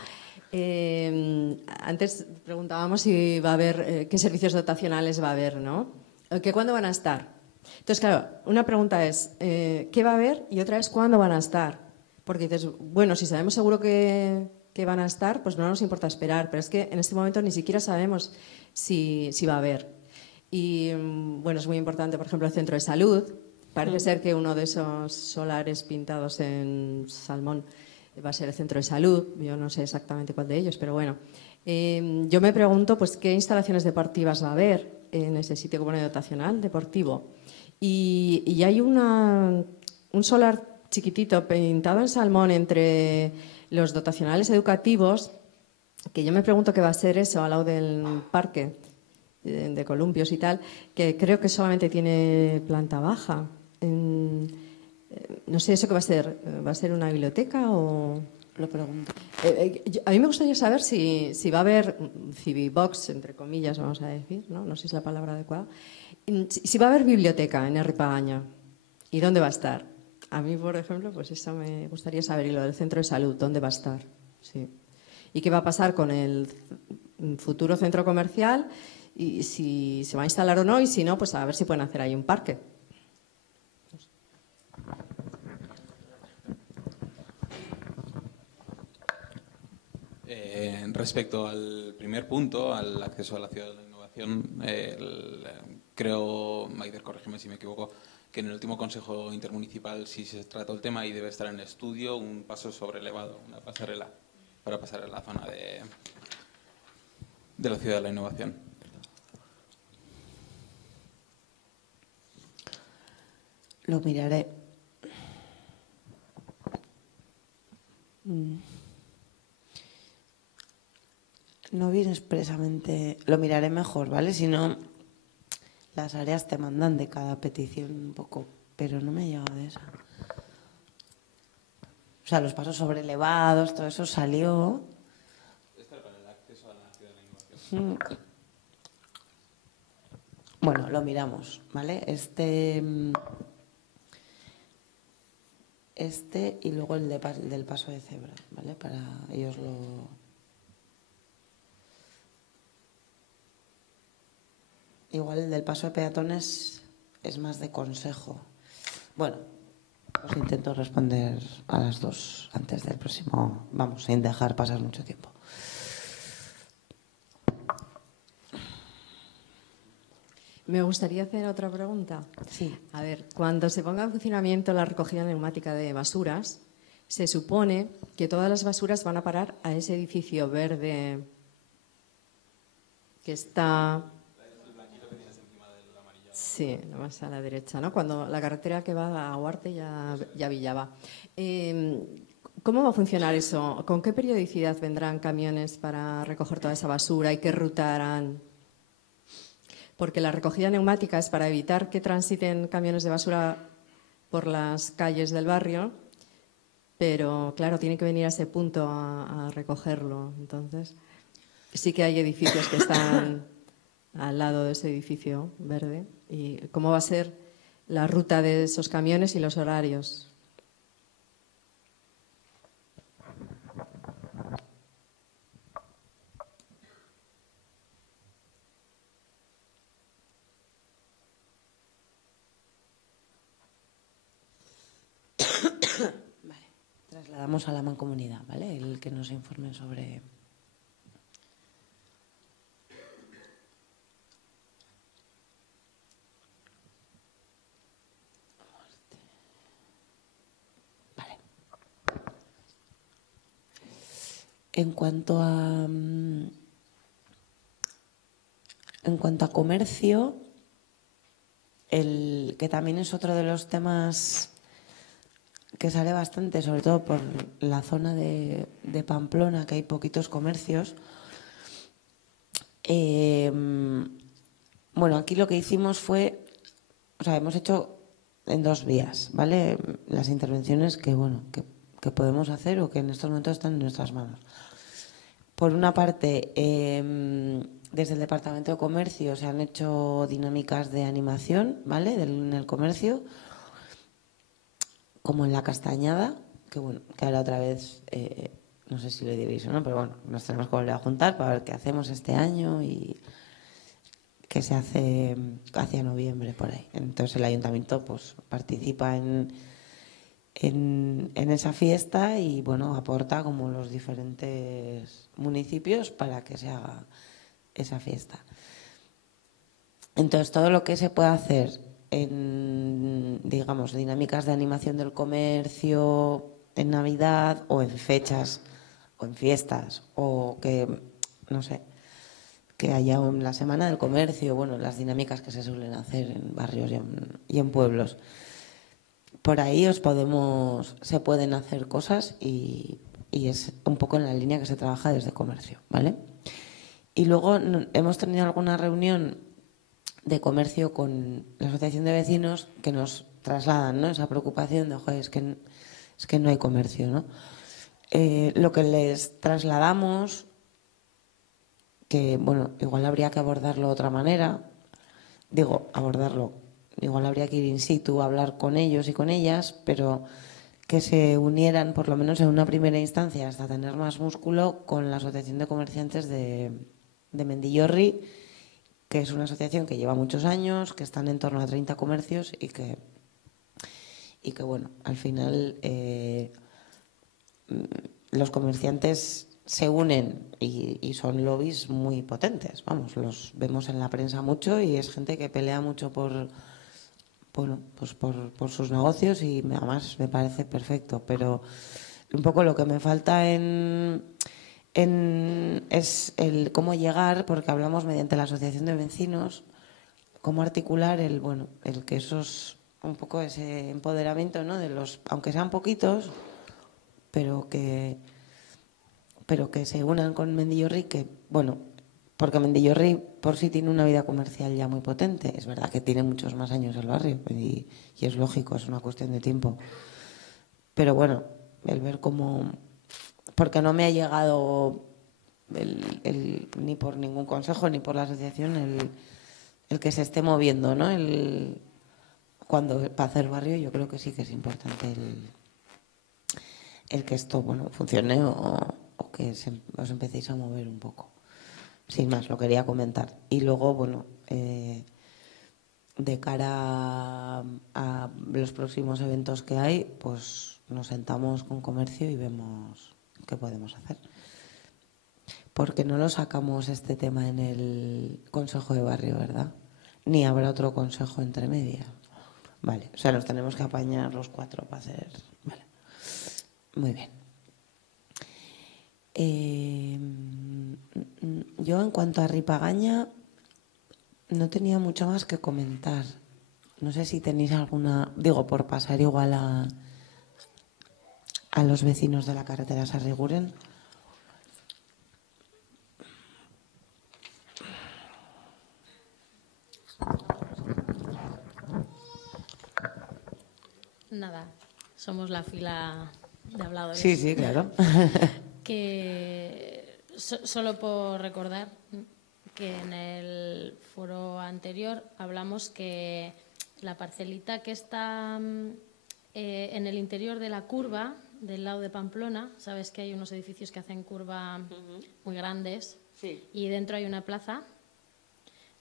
Antes preguntábamos si va a haber, qué servicios dotacionales va a haber, ¿no? ¿Cuándo van a estar? Entonces, claro, una pregunta es, ¿qué va a haber? Y otra es, ¿cuándo van a estar? Porque dices, bueno, si sabemos seguro que van a estar, pues no nos importa esperar, pero es que en este momento ni siquiera sabemos si va a haber. Y bueno, es muy importante, por ejemplo, el centro de salud. Parece ser que uno de esos solares pintados en salmón va a ser el centro de salud. Yo no sé exactamente cuál de ellos, pero bueno. Yo me pregunto, pues, ¿qué instalaciones deportivas va a haber en ese sitio común dotacional deportivo? Y hay un solar chiquitito pintado en salmón entre los dotacionales educativos, que yo me pregunto qué va a ser eso al lado del parque de columpios y tal, que creo que solamente tiene planta baja. No sé, ¿eso qué va a ser? ¿Va a ser una biblioteca o...? Lo pregunto. A mí me gustaría saber si va a haber Civibox, entre comillas, vamos a decir, ¿no? No sé si es la palabra adecuada. Si va a haber biblioteca en Ripagaña y dónde va a estar. A mí, por ejemplo, pues eso me gustaría saber. Y lo del centro de salud, ¿dónde va a estar? Sí. ¿Y qué va a pasar con el futuro centro comercial? Y si se va a instalar o no, y si no, pues a ver si pueden hacer ahí un parque. Respecto al primer punto, al acceso a la ciudad de la innovación, creo, Maider, corrígeme si me equivoco, que en el último Consejo Intermunicipal sí se trató el tema y debe estar en estudio un paso sobrelevado, una pasarela, para pasar a la zona de la ciudad de la innovación. Lo miraré. No viene expresamente. Lo miraré mejor, ¿vale? Si no, las áreas te mandan de cada petición un poco, pero no me he llegado de esa. O sea, los pasos sobrelevados, todo eso salió. Esto para el acceso a la ciudad de la innovación. Bueno, lo miramos, ¿vale? Este y luego el del paso de cebra, ¿vale? Para ellos lo... Igual el del paso de peatones es más de consejo. Bueno, os intento responder a las dos antes del próximo, vamos, sin dejar pasar mucho tiempo. Me gustaría hacer otra pregunta. Sí. A ver, cuando se ponga en funcionamiento la recogida neumática de basuras, se supone que todas las basuras van a parar a ese edificio verde que está... Sí, más a la derecha, ¿no? Cuando la carretera que va a Huarte ya Villaba. ¿Cómo va a funcionar eso? ¿Con qué periodicidad vendrán camiones para recoger toda esa basura y qué ruta harán? Porque la recogida neumática es para evitar que transiten camiones de basura por las calles del barrio, pero claro, tiene que venir a ese punto a recogerlo. Entonces, sí que hay edificios que están al lado de ese edificio verde. ¿Y cómo va a ser la ruta de esos camiones y los horarios? Vale, trasladamos a la mancomunidad, ¿vale? El que nos informe sobre... Vale. En cuanto a comercio, que también es otro de los temas que sale bastante, sobre todo por la zona de Pamplona, que hay poquitos comercios. Bueno, aquí lo que hicimos fue, o sea, hemos hecho en dos vías, ¿vale? Las intervenciones que podemos hacer o que en estos momentos están en nuestras manos. Por una parte, desde el Departamento de Comercio se han hecho dinámicas de animación, ¿vale? En el comercio, como en la Castañada, que bueno, que ahora otra vez, no sé si lo diréis o no, pero bueno, nos tenemos que volver a juntar para ver qué hacemos este año y que se hace hacia noviembre por ahí. Entonces el ayuntamiento pues participa en esa fiesta y bueno, aporta como los diferentes municipios para que se haga esa fiesta. Entonces todo lo que se puede hacer en, digamos, dinámicas de animación del comercio en Navidad o en fechas o en fiestas o que, no sé, que haya la semana del comercio, bueno, las dinámicas que se suelen hacer en barrios y en pueblos. Por ahí se pueden hacer cosas y es un poco en la línea que se trabaja desde comercio, ¿vale? Y luego hemos tenido alguna reunión de comercio con la asociación de vecinos que nos trasladan, ¿no?, esa preocupación de, joder, es que no hay comercio, ¿no? Lo que les trasladamos, que bueno, igual habría que abordarlo de otra manera, igual habría que ir in situ a hablar con ellos y con ellas, pero que se unieran por lo menos en una primera instancia hasta tener más músculo con la Asociación de Comerciantes de Mendillorri, que es una asociación que lleva muchos años, que están en torno a 30 comercios y que bueno, al final los comerciantes se unen y son lobbies muy potentes. Vamos, los vemos en la prensa mucho y es gente que pelea mucho por sus negocios y además me parece perfecto. Pero un poco lo que me falta es el cómo llegar, porque hablamos mediante la asociación de vecinos, cómo articular el que esos, un poco ese empoderamiento, ¿no?, de los, aunque sean poquitos, pero que se unan con Mendillorri, que bueno, porque Mendillorri por sí tiene una vida comercial ya muy potente. Es verdad que tiene muchos más años el barrio y es lógico, es una cuestión de tiempo. Pero bueno, el ver cómo, porque no me ha llegado ni por ningún consejo ni por la asociación el que se esté moviendo, ¿no? Para hacer barrio yo creo que sí que es importante el que esto funcione o que os empecéis a mover un poco. Sin más, lo quería comentar. Y luego, de cara a los próximos eventos que hay, pues nos sentamos con comercio y vemos qué podemos hacer. Porque no lo sacamos este tema en el Consejo de Barrio, ¿verdad? Ni habrá otro consejo entre medias. Vale, o sea, nos tenemos que apañar los 4 para hacer... Vale, muy bien. Yo, en cuanto a Ripagaña, no tenía mucho más que comentar. No sé si tenéis alguna... Digo, por pasar igual a los vecinos de la carretera Sarriguren. Nada, somos la fila de habladores. Sí, sí, claro. Que solo por recordar que en el foro anterior hablamos que la parcelita que está en el interior de la curva del lado de Pamplona, sabes que hay unos edificios que hacen curva muy grandes, sí, y dentro hay una plaza,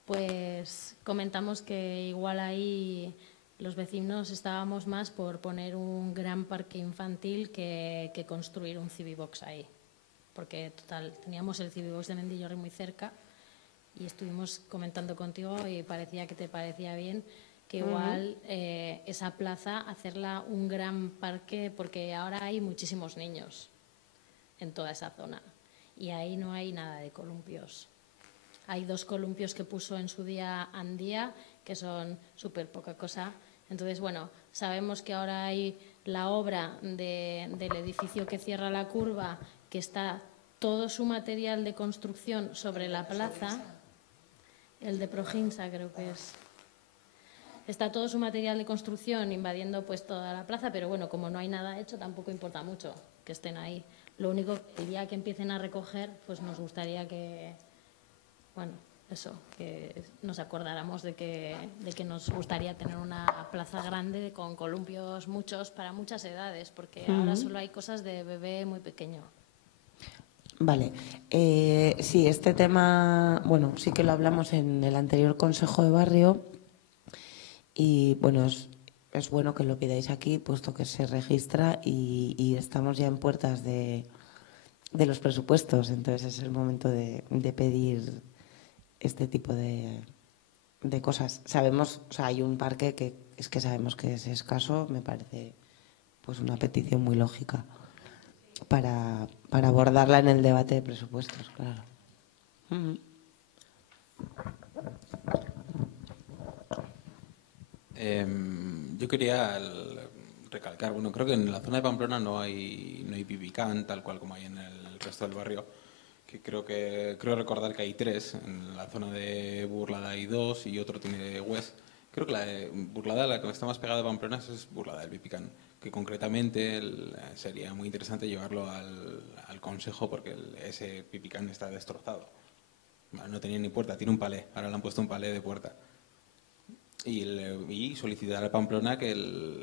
pues comentamos que igual ahí los vecinos estábamos más por poner un gran parque infantil que construir un Civibox ahí. Porque, total, teníamos el Civibox de Mendillorri muy cerca y estuvimos comentando contigo y parecía que te parecía bien que igual esa plaza hacerla un gran parque, porque ahora hay muchísimos niños en toda esa zona y ahí no hay nada de columpios. Hay 2 columpios que puso en su día Andía, que son súper poca cosa. Entonces, bueno, sabemos que ahora hay la obra del edificio que cierra la curva, que está todo su material de construcción sobre la plaza. El de Proginsa creo que es. Está todo su material de construcción invadiendo pues toda la plaza, pero bueno, como no hay nada hecho, tampoco importa mucho que estén ahí. Lo único, el día que empiecen a recoger, pues nos gustaría que... Bueno, eso, que nos acordáramos de que nos gustaría tener una plaza grande con columpios muchos para muchas edades, porque ahora solo hay cosas de bebé muy pequeño. Vale. Sí, este tema, bueno, sí que lo hablamos en el anterior Consejo de Barrio y, bueno, es bueno que lo pidáis aquí, puesto que se registra y estamos ya en puertas de los presupuestos, entonces es el momento de pedir este tipo de cosas. Sabemos, o sea, hay un parque que sabemos que es escaso, me parece pues una petición muy lógica para abordarla en el debate de presupuestos, claro. Yo quería recalcar, bueno, creo que en la zona de Pamplona no hay BB-Can, tal cual como hay en el resto del barrio, que creo recordar que hay 3, en la zona de Burlada hay 2 y otro tiene West. Creo que la de Burlada, la que está más pegada a Pamplona, es Burlada, el BB-Can, que concretamente sería muy interesante llevarlo al Consejo porque ese BB-Can está destrozado. No tenía ni puerta, tiene un palé, ahora le han puesto un palé de puerta. Y solicitar a Pamplona que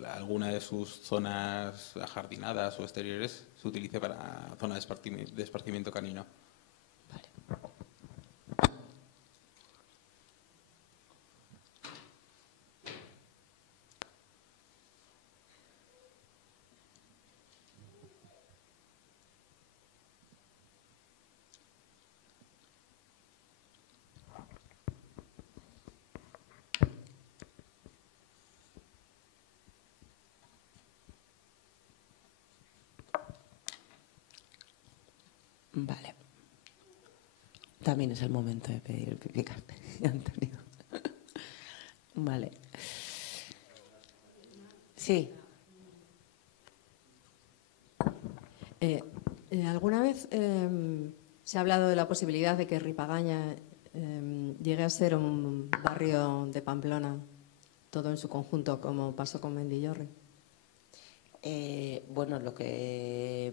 alguna de sus zonas ajardinadas o exteriores se utilice para zona de esparcimiento canino. Vale. También es el momento de pedir el BB-Can, Antonio. Vale. Sí. ¿Alguna vez se ha hablado de la posibilidad de que Ripagaña llegue a ser un barrio de Pamplona, todo en su conjunto, como pasó con Mendillorri? Bueno, lo que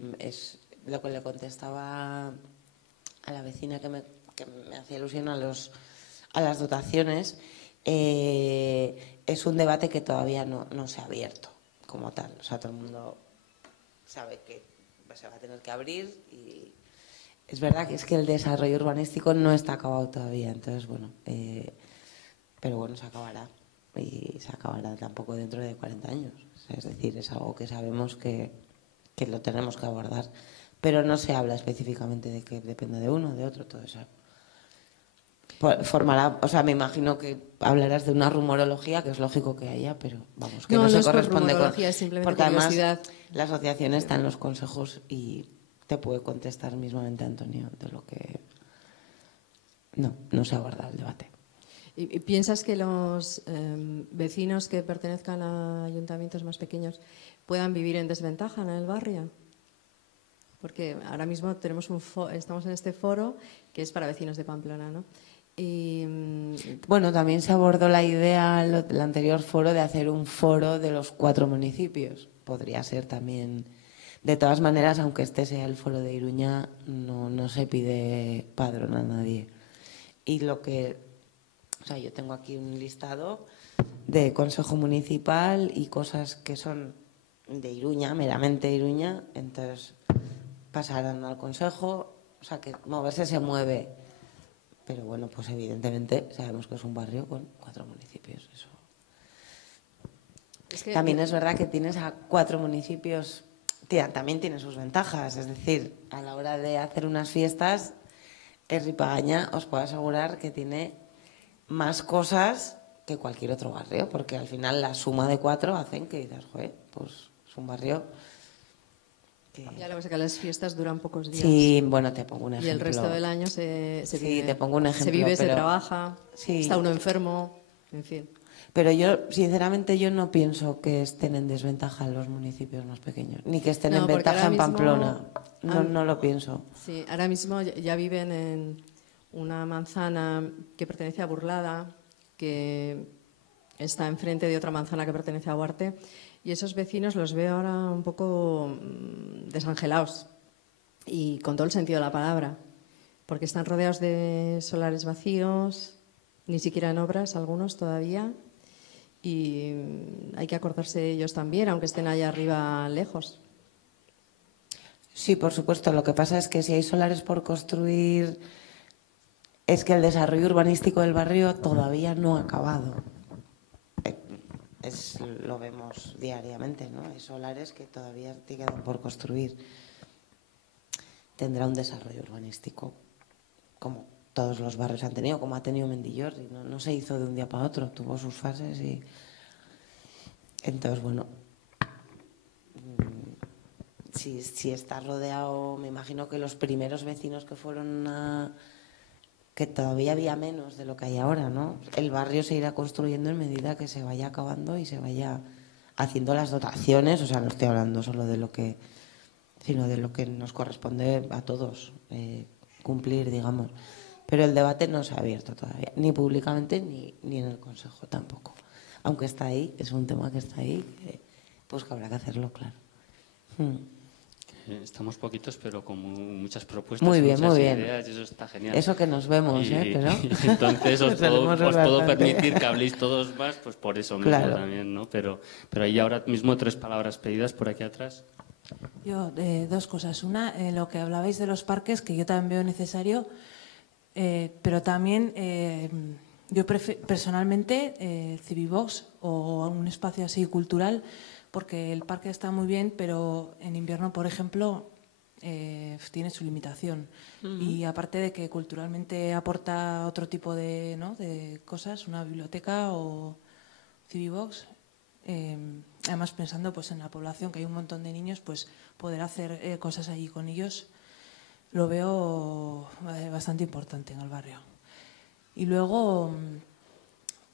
le contestaba a la vecina que me hacía alusión a las dotaciones, es un debate que todavía no se ha abierto como tal. O sea, todo el mundo sabe que se va a tener que abrir y es verdad que es que el desarrollo urbanístico no está acabado todavía. Entonces, bueno, pero bueno, se acabará. Y se acabará tampoco dentro de 40 años. Es decir, es algo que sabemos que lo tenemos que abordar. Pero no se habla específicamente de que dependa de uno, de otro, todo eso. Formará, o sea, me imagino que hablarás de una rumorología, que es lógico que haya, pero vamos, que no se es por corresponde rumorología, es simplemente porque además curiosidad. la asociación está en los consejos y te puede contestar mismamente Antonio de lo que no se aborda el debate. ¿Y piensas que los vecinos que pertenezcan a ayuntamientos más pequeños puedan vivir en desventaja en el barrio? Porque ahora mismo estamos en este foro que es para vecinos de Pamplona, ¿no? Y, bueno, también se abordó la idea en el anterior foro de hacer un foro de los 4 municipios. Podría ser también. De todas maneras, aunque este sea el foro de Iruña, no se pide padrón a nadie. Y o sea, yo tengo aquí un listado de Consejo Municipal y cosas que son de Iruña, meramente Iruña, entonces pasarán al Consejo, o sea que moverse se mueve, pero bueno, pues evidentemente sabemos que es un barrio con 4 municipios. Eso. También es verdad que tienes a 4 municipios, también tiene sus ventajas, es decir, a la hora de hacer unas fiestas, Ripagaña os puedo asegurar que tiene más cosas que cualquier otro barrio, porque al final la suma de 4 hacen que dices, joder, pues es un barrio que... Ya lo que pasa es que las fiestas duran pocos días. Sí, bueno, te pongo un ejemplo. Y el resto del año se vive, te pongo un ejemplo, se vive, pero... se trabaja, sí. Está uno enfermo, en fin. Pero yo, sinceramente, yo no pienso que estén en desventaja los municipios más pequeños, ni que estén en ventaja en Pamplona. No lo pienso. Sí, ahora mismo ya viven en una manzana que pertenece a Burlada, que está enfrente de otra manzana que pertenece a Huarte, y esos vecinos los veo ahora un poco desangelados, y con todo el sentido de la palabra, porque están rodeados de solares vacíos, ni siquiera en obras algunos todavía, y hay que acordarse de ellos también, aunque estén allá arriba lejos. Sí, por supuesto. Lo que pasa es que si hay solares por construir, es que el desarrollo urbanístico del barrio todavía no ha acabado. Lo vemos diariamente, ¿no? Hay solares que todavía te quedan por construir. Tendrá un desarrollo urbanístico como todos los barrios han tenido, como ha tenido Mendillorri. No se hizo de un día para otro, tuvo sus fases y... Entonces, bueno, si está rodeado, me imagino que los primeros vecinos que fueron que todavía había menos de lo que hay ahora, ¿no? El barrio se irá construyendo en medida que se vaya acabando y se vaya haciendo las dotaciones, o sea, no estoy hablando solo de lo que, sino de lo que nos corresponde a todos cumplir, digamos. Pero el debate no se ha abierto todavía, ni públicamente ni en el Consejo tampoco. Aunque está ahí, es un tema que está ahí, pues que habrá que hacerlo, claro. Estamos poquitos, pero con muchas propuestas, muy bien, muchas muy bien. ideas, y eso está genial. Eso que nos vemos, pero... Y entonces os puedo permitir que habléis todos más, pues por eso mismo también, ¿no? Pero hay ahora mismo 3 palabras pedidas por aquí atrás. Yo, 2 cosas. Una, lo que hablabais de los parques, que yo también veo necesario, pero también yo personalmente Civivox o un espacio así cultural, porque el parque está muy bien, pero en invierno, por ejemplo, tiene su limitación. Y aparte de que culturalmente aporta otro tipo de, ¿no?, de cosas, una biblioteca o Civivox, además pensando pues en la población, que hay un montón de niños, pues poder hacer cosas allí con ellos lo veo bastante importante en el barrio. Y luego...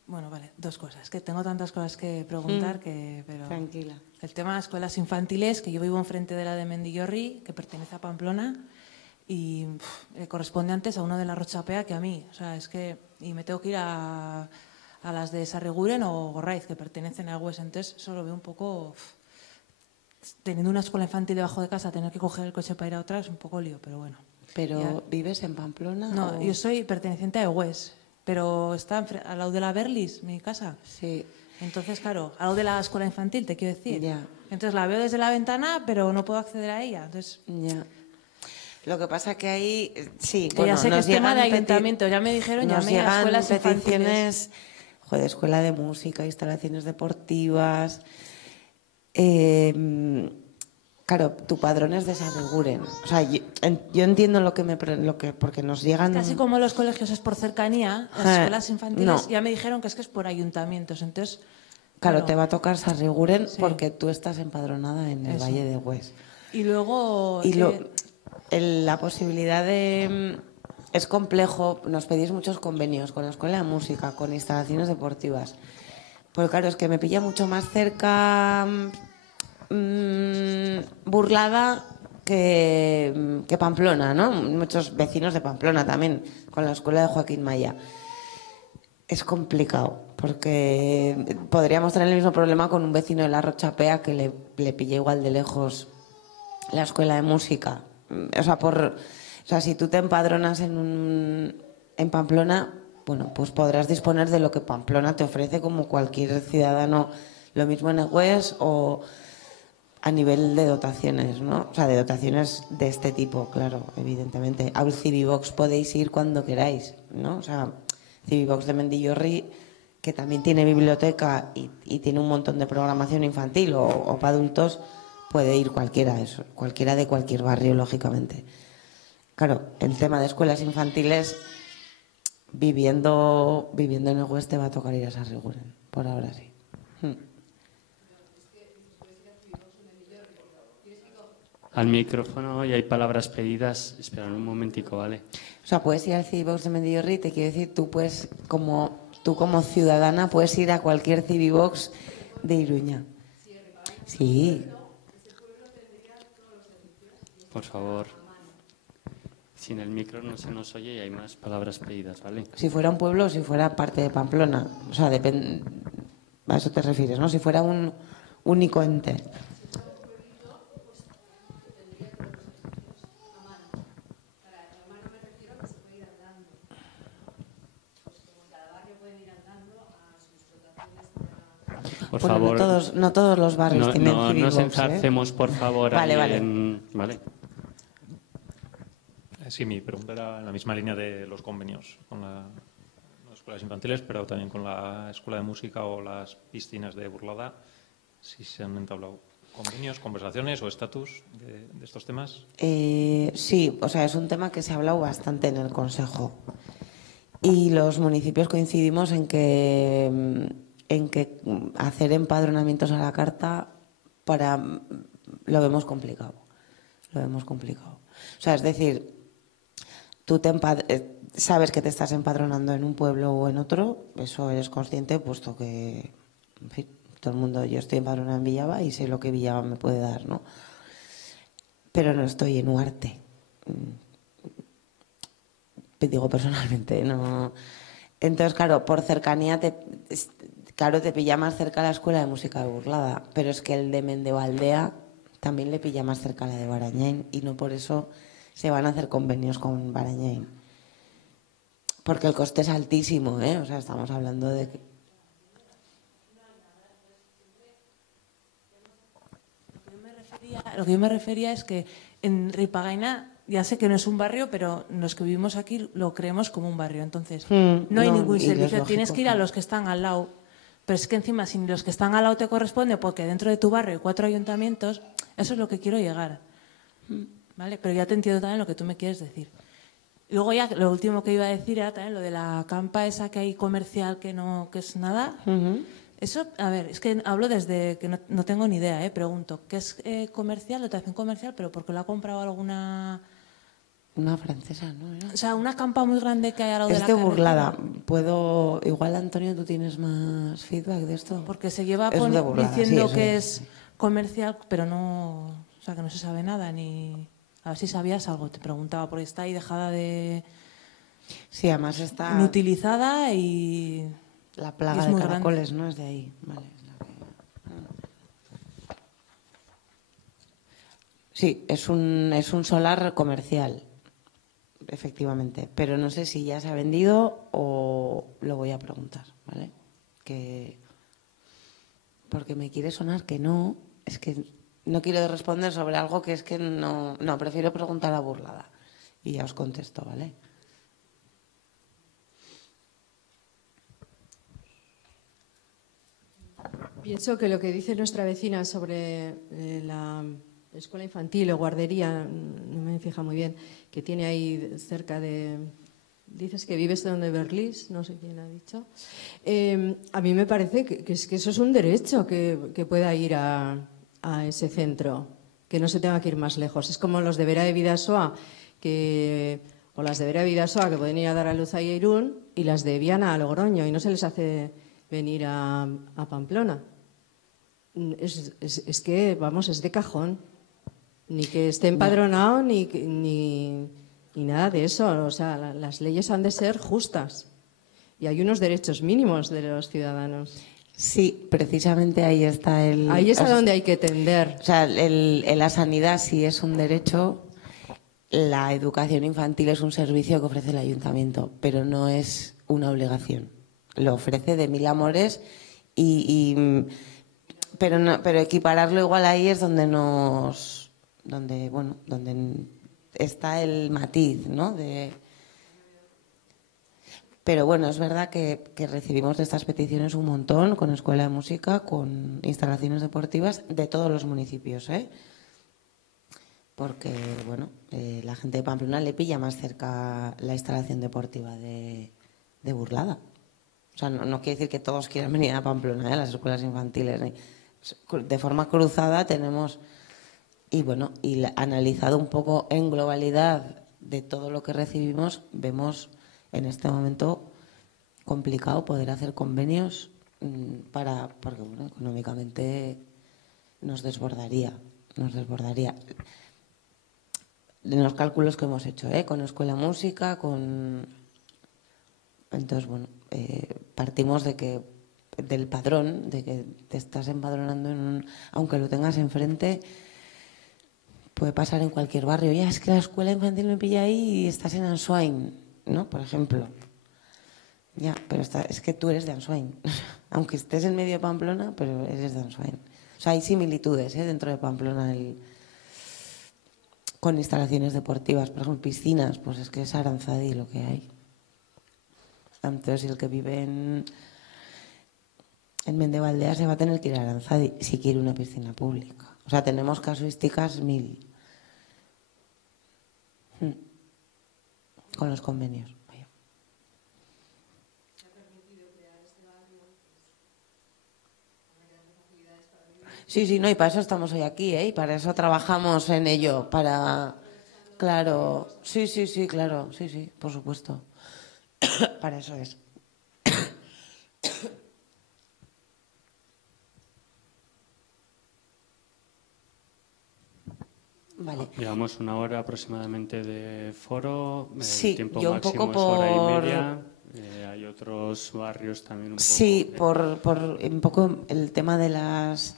Bueno, vale, 2 cosas. Que tengo tantas cosas que preguntar pero tranquila. El tema de escuelas infantiles, que yo vivo enfrente de la de Mendillorri, que pertenece a Pamplona, y corresponde antes a uno de la Rochapea que a mí. O sea, es que... Y me tengo que ir a las de Sarriguren o Gorraiz, que pertenecen a Hues. Entonces, eso lo veo un poco... Teniendo una escuela infantil debajo de casa, tener que coger el coche para ir a otra es un poco lío, pero bueno. ¿Pero ya. vives en Pamplona? No, yo soy perteneciente a Hues. Pero está al lado de la Berlis, mi casa. Sí. Entonces, claro, al lado de la escuela infantil, te quiero decir. Ya. Entonces la veo desde la ventana, pero no puedo acceder a ella. Entonces... Ya. Lo que pasa que ahí, sí, que bueno, ya sé que es tema de ayuntamiento. Ya me dijeron, nos llamé a escuelas peticiones, joder, escuela de música, instalaciones deportivas. Claro, tu padrón es de Sarriguren. O sea, yo entiendo porque nos llegan... Casi como los colegios es por cercanía, las escuelas infantiles ya me dijeron que es por ayuntamientos. Entonces, claro, te va a tocar Sarriguren porque tú estás empadronada en el Eso. Valle de Hues. Y luego... la posibilidad de... Es complejo, nos pedís muchos convenios con la escuela de música, con instalaciones deportivas. Pues claro, es que me pilla mucho más cerca... Burlada que Pamplona, ¿no? Muchos vecinos de Pamplona también, con la escuela de Joaquín Maya. Es complicado, porque podríamos tener el mismo problema con un vecino de la Rochapea que le pilla igual de lejos la escuela de música. O sea, si tú te empadronas en Pamplona, bueno, pues podrás disponer de lo que Pamplona te ofrece como cualquier ciudadano, lo mismo en Egués o a nivel de dotaciones, ¿no? O sea, de dotaciones de este tipo, claro, evidentemente. A un Civivox podéis ir cuando queráis, ¿no? O sea, Civivox de Mendillorri, que también tiene biblioteca y tiene un montón de programación infantil o para adultos, puede ir cualquiera de cualquier barrio, lógicamente. Claro, el tema de escuelas infantiles, viviendo en el oeste va a tocar ir a Sarriguren, por ahora sí. Al micrófono y hay palabras pedidas. Esperad un momentico, ¿vale? O sea, puedes ir al Civivox de Mendillorri, te quiero decir, tú como ciudadana puedes ir a cualquier Civivox de Iruña. Sí. Por favor. Sin el micro no se nos oye y hay más palabras pedidas, ¿vale? Si fuera un pueblo o si fuera parte de Pamplona. O sea, depende. A eso te refieres, ¿no? Si fuera un único ente. Por Bueno, favor, no todos los barrios tienen Civivox, nos enzarcemos, por favor. Vale, ahí vale. ¿vale? Sí, mi pregunta era en la misma línea de los convenios con las escuelas infantiles, pero también con la escuela de música o las piscinas de Burlada, si se han entablado convenios, conversaciones o estatus de estos temas. Sí, o sea, es un tema que se ha hablado bastante en el Consejo. Y los municipios coincidimos en que hacer empadronamientos a la carta lo vemos complicado. Lo vemos complicado. O sea, es decir, tú sabes que te estás empadronando en un pueblo o en otro, eso eres consciente, puesto que, en fin, todo el mundo, yo estoy empadronada en Villaba y sé lo que Villaba me puede dar, ¿no? Pero no estoy en Huarte. Digo personalmente, no. Entonces, claro, por cercanía te pilla más cerca la escuela de música de Burlada, pero es que el de Mendevaldea también le pilla más cerca la de Barañain y no por eso se van a hacer convenios con Barañain. Porque el coste es altísimo, ¿eh? O sea, estamos hablando de que... Lo que yo me refería es que en Ripagaina, ya sé que no es un barrio, pero los que vivimos aquí lo creemos como un barrio. Entonces, no hay ningún servicio. Tienes que ir a los que están al lado. Pero es que encima, si los que están al lado te corresponde, porque dentro de tu barrio hay 4 ayuntamientos, eso es lo que quiero llegar. ¿Vale? Pero ya te entiendo también lo que tú me quieres decir. Y luego ya, lo último que iba a decir era también lo de la campa esa que hay comercial que es nada. Eso, a ver, es que hablo desde que no tengo ni idea, pregunto. ¿Qué es comercial, dotación comercial? Pero porque lo ha comprado alguna... Una francesa, ¿no? O sea, una campa muy grande que hay al lado de la carretera. Burlada. Igual, Antonio, tú tienes más feedback de esto. Porque se lleva diciendo que es comercial, pero no... O sea, que no se sabe nada, ni... A ver si sabías algo, te preguntaba, porque está ahí dejada de... Sí, además está... inutilizada y... La plaga de caracoles, ¿no? Es de ahí. Vale. Sí, es un solar comercial, efectivamente. Pero no sé si ya se ha vendido o lo voy a preguntar, ¿vale? Porque me quiere sonar que no. Es que no quiero responder sobre algo que es que no... No, prefiero preguntar a Burlada. Y ya os contesto, ¿vale? Pienso que lo que dice nuestra vecina sobre la escuela infantil o guardería, no me fija muy bien, que tiene ahí cerca de... Dices que vives donde Berlís, no sé quién ha dicho. A mí me parece que eso es un derecho, que pueda ir a ese centro, que no se tenga que ir más lejos. Es como los de Vera de Bidasoa, o las de Vera de Bidasoa, que pueden ir a dar a luz a Irún, y las de Viana a Logroño, y no se les hace venir a Pamplona. Es que, vamos, es de cajón. Ni que esté empadronado, ni nada de eso. O sea, las leyes han de ser justas. Y hay unos derechos mínimos de los ciudadanos. Sí, precisamente ahí está Ahí es a donde hay que tender. O sea, la sanidad sí es un derecho, la educación infantil es un servicio que ofrece el ayuntamiento, pero no es una obligación. Lo ofrece de mil amores pero equipararlo igual ahí es donde está el matiz, ¿no? Pero bueno, es verdad que recibimos de estas peticiones un montón, con escuela de música, con instalaciones deportivas de todos los municipios, ¿eh? Porque, bueno, la gente de Pamplona le pilla más cerca la instalación deportiva de Burlada. O sea, no quiere decir que todos quieran venir a Pamplona, las escuelas infantiles. De forma cruzada tenemos, y analizado un poco en globalidad de todo lo que recibimos, vemos en este momento complicado poder hacer convenios porque económicamente nos desbordaría. De los cálculos que hemos hecho, con escuela de música, entonces, partimos del padrón, de que te estás empadronando aunque lo tengas enfrente, puede pasar en cualquier barrio. Ya, es que la escuela infantil me pilla ahí y estás en Ansoain, ¿no? Por ejemplo. Ya, pero es que tú eres de Ansoain. Aunque estés en medio de Pamplona, pero eres de Ansoain. O sea, hay similitudes dentro de Pamplona con instalaciones deportivas, por ejemplo, piscinas, pues es que es Aranzadi lo que hay. Entonces, el que vive en Mendevaldea se va a tener que ir a Aranzadi si quiere una piscina pública. O sea, tenemos casuísticas 1000 con los convenios. Vaya. Sí, no, y para eso estamos hoy aquí, ¿eh? Y para eso trabajamos en ello, para... Claro, sí, claro, sí, por supuesto. Para eso es. Vale. Llevamos 1 hora aproximadamente de foro. El Sí, tiempo yo un máximo poco es hora y por... media. Hay otros barrios también un poco. Sí, por un poco el tema de las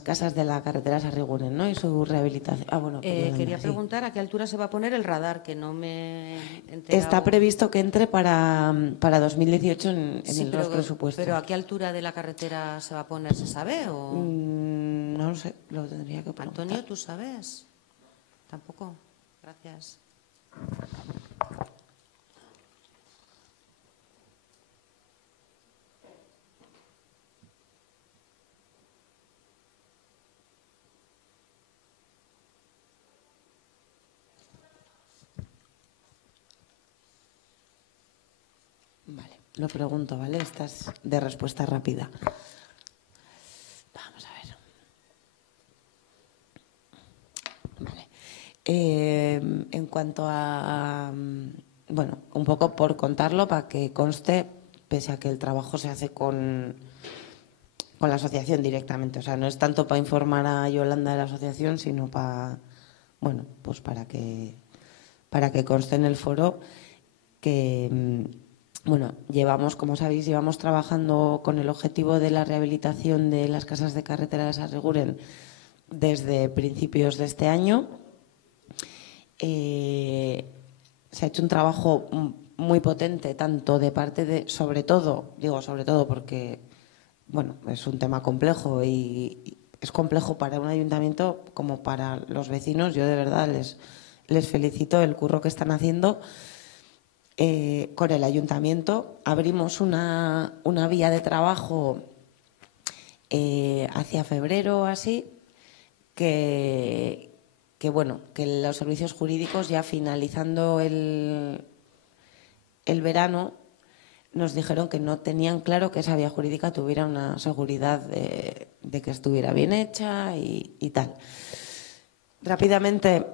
casas de la carretera Sarriguren, ¿no? Y su rehabilitación. Bueno, pues quería sí. preguntar a qué altura se va a poner el radar, que no me he enterado. Está previsto que entre para 2018 en los presupuestos. Pero ¿a qué altura de la carretera se va a poner? ¿Se sabe? O... No lo sé, lo tendría que preguntar. Antonio, ¿tú sabes? Tampoco. Gracias. Vale, lo pregunto, ¿vale? Esta es de respuesta rápida. Vamos a ver. Vale. En cuanto a... Bueno, un poco por contarlo, para que conste, pese a que el trabajo se hace con la asociación directamente. O sea, no es tanto para informar a Yolanda de la asociación, sino para... Bueno, pues para que conste en el foro que... Bueno, como sabéis, llevamos trabajando con el objetivo de la rehabilitación de las casas de carretera de Sarriguren desde principios de este año. Se ha hecho un trabajo muy potente, tanto de parte de, sobre todo porque, bueno, es un tema complejo y es complejo para un ayuntamiento como para los vecinos. Yo de verdad les felicito el curro que están haciendo. Con el ayuntamiento abrimos una vía de trabajo hacia febrero así, que los servicios jurídicos, ya finalizando el verano, nos dijeron que no tenían claro que esa vía jurídica tuviera una seguridad de que estuviera bien hecha y tal. Rápidamente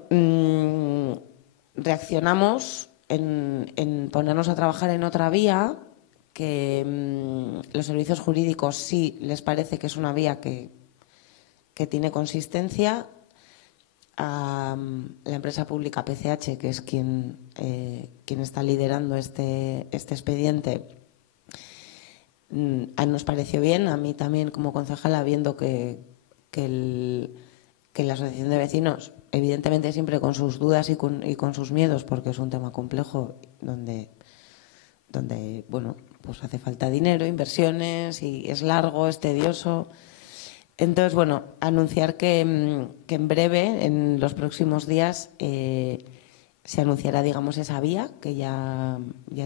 reaccionamos en ponernos a trabajar en otra vía, que los servicios jurídicos sí les parece que es una vía que tiene consistencia. A la empresa pública PCH, que es quien está liderando este expediente, nos pareció bien, a mí también como concejala, viendo que la asociación de vecinos, evidentemente siempre con sus dudas y con sus miedos, porque es un tema complejo donde bueno, pues hace falta dinero, inversiones, y es largo, es tedioso. Entonces, bueno, anunciar que en breve, en los próximos días, se anunciará, digamos, esa vía, que ya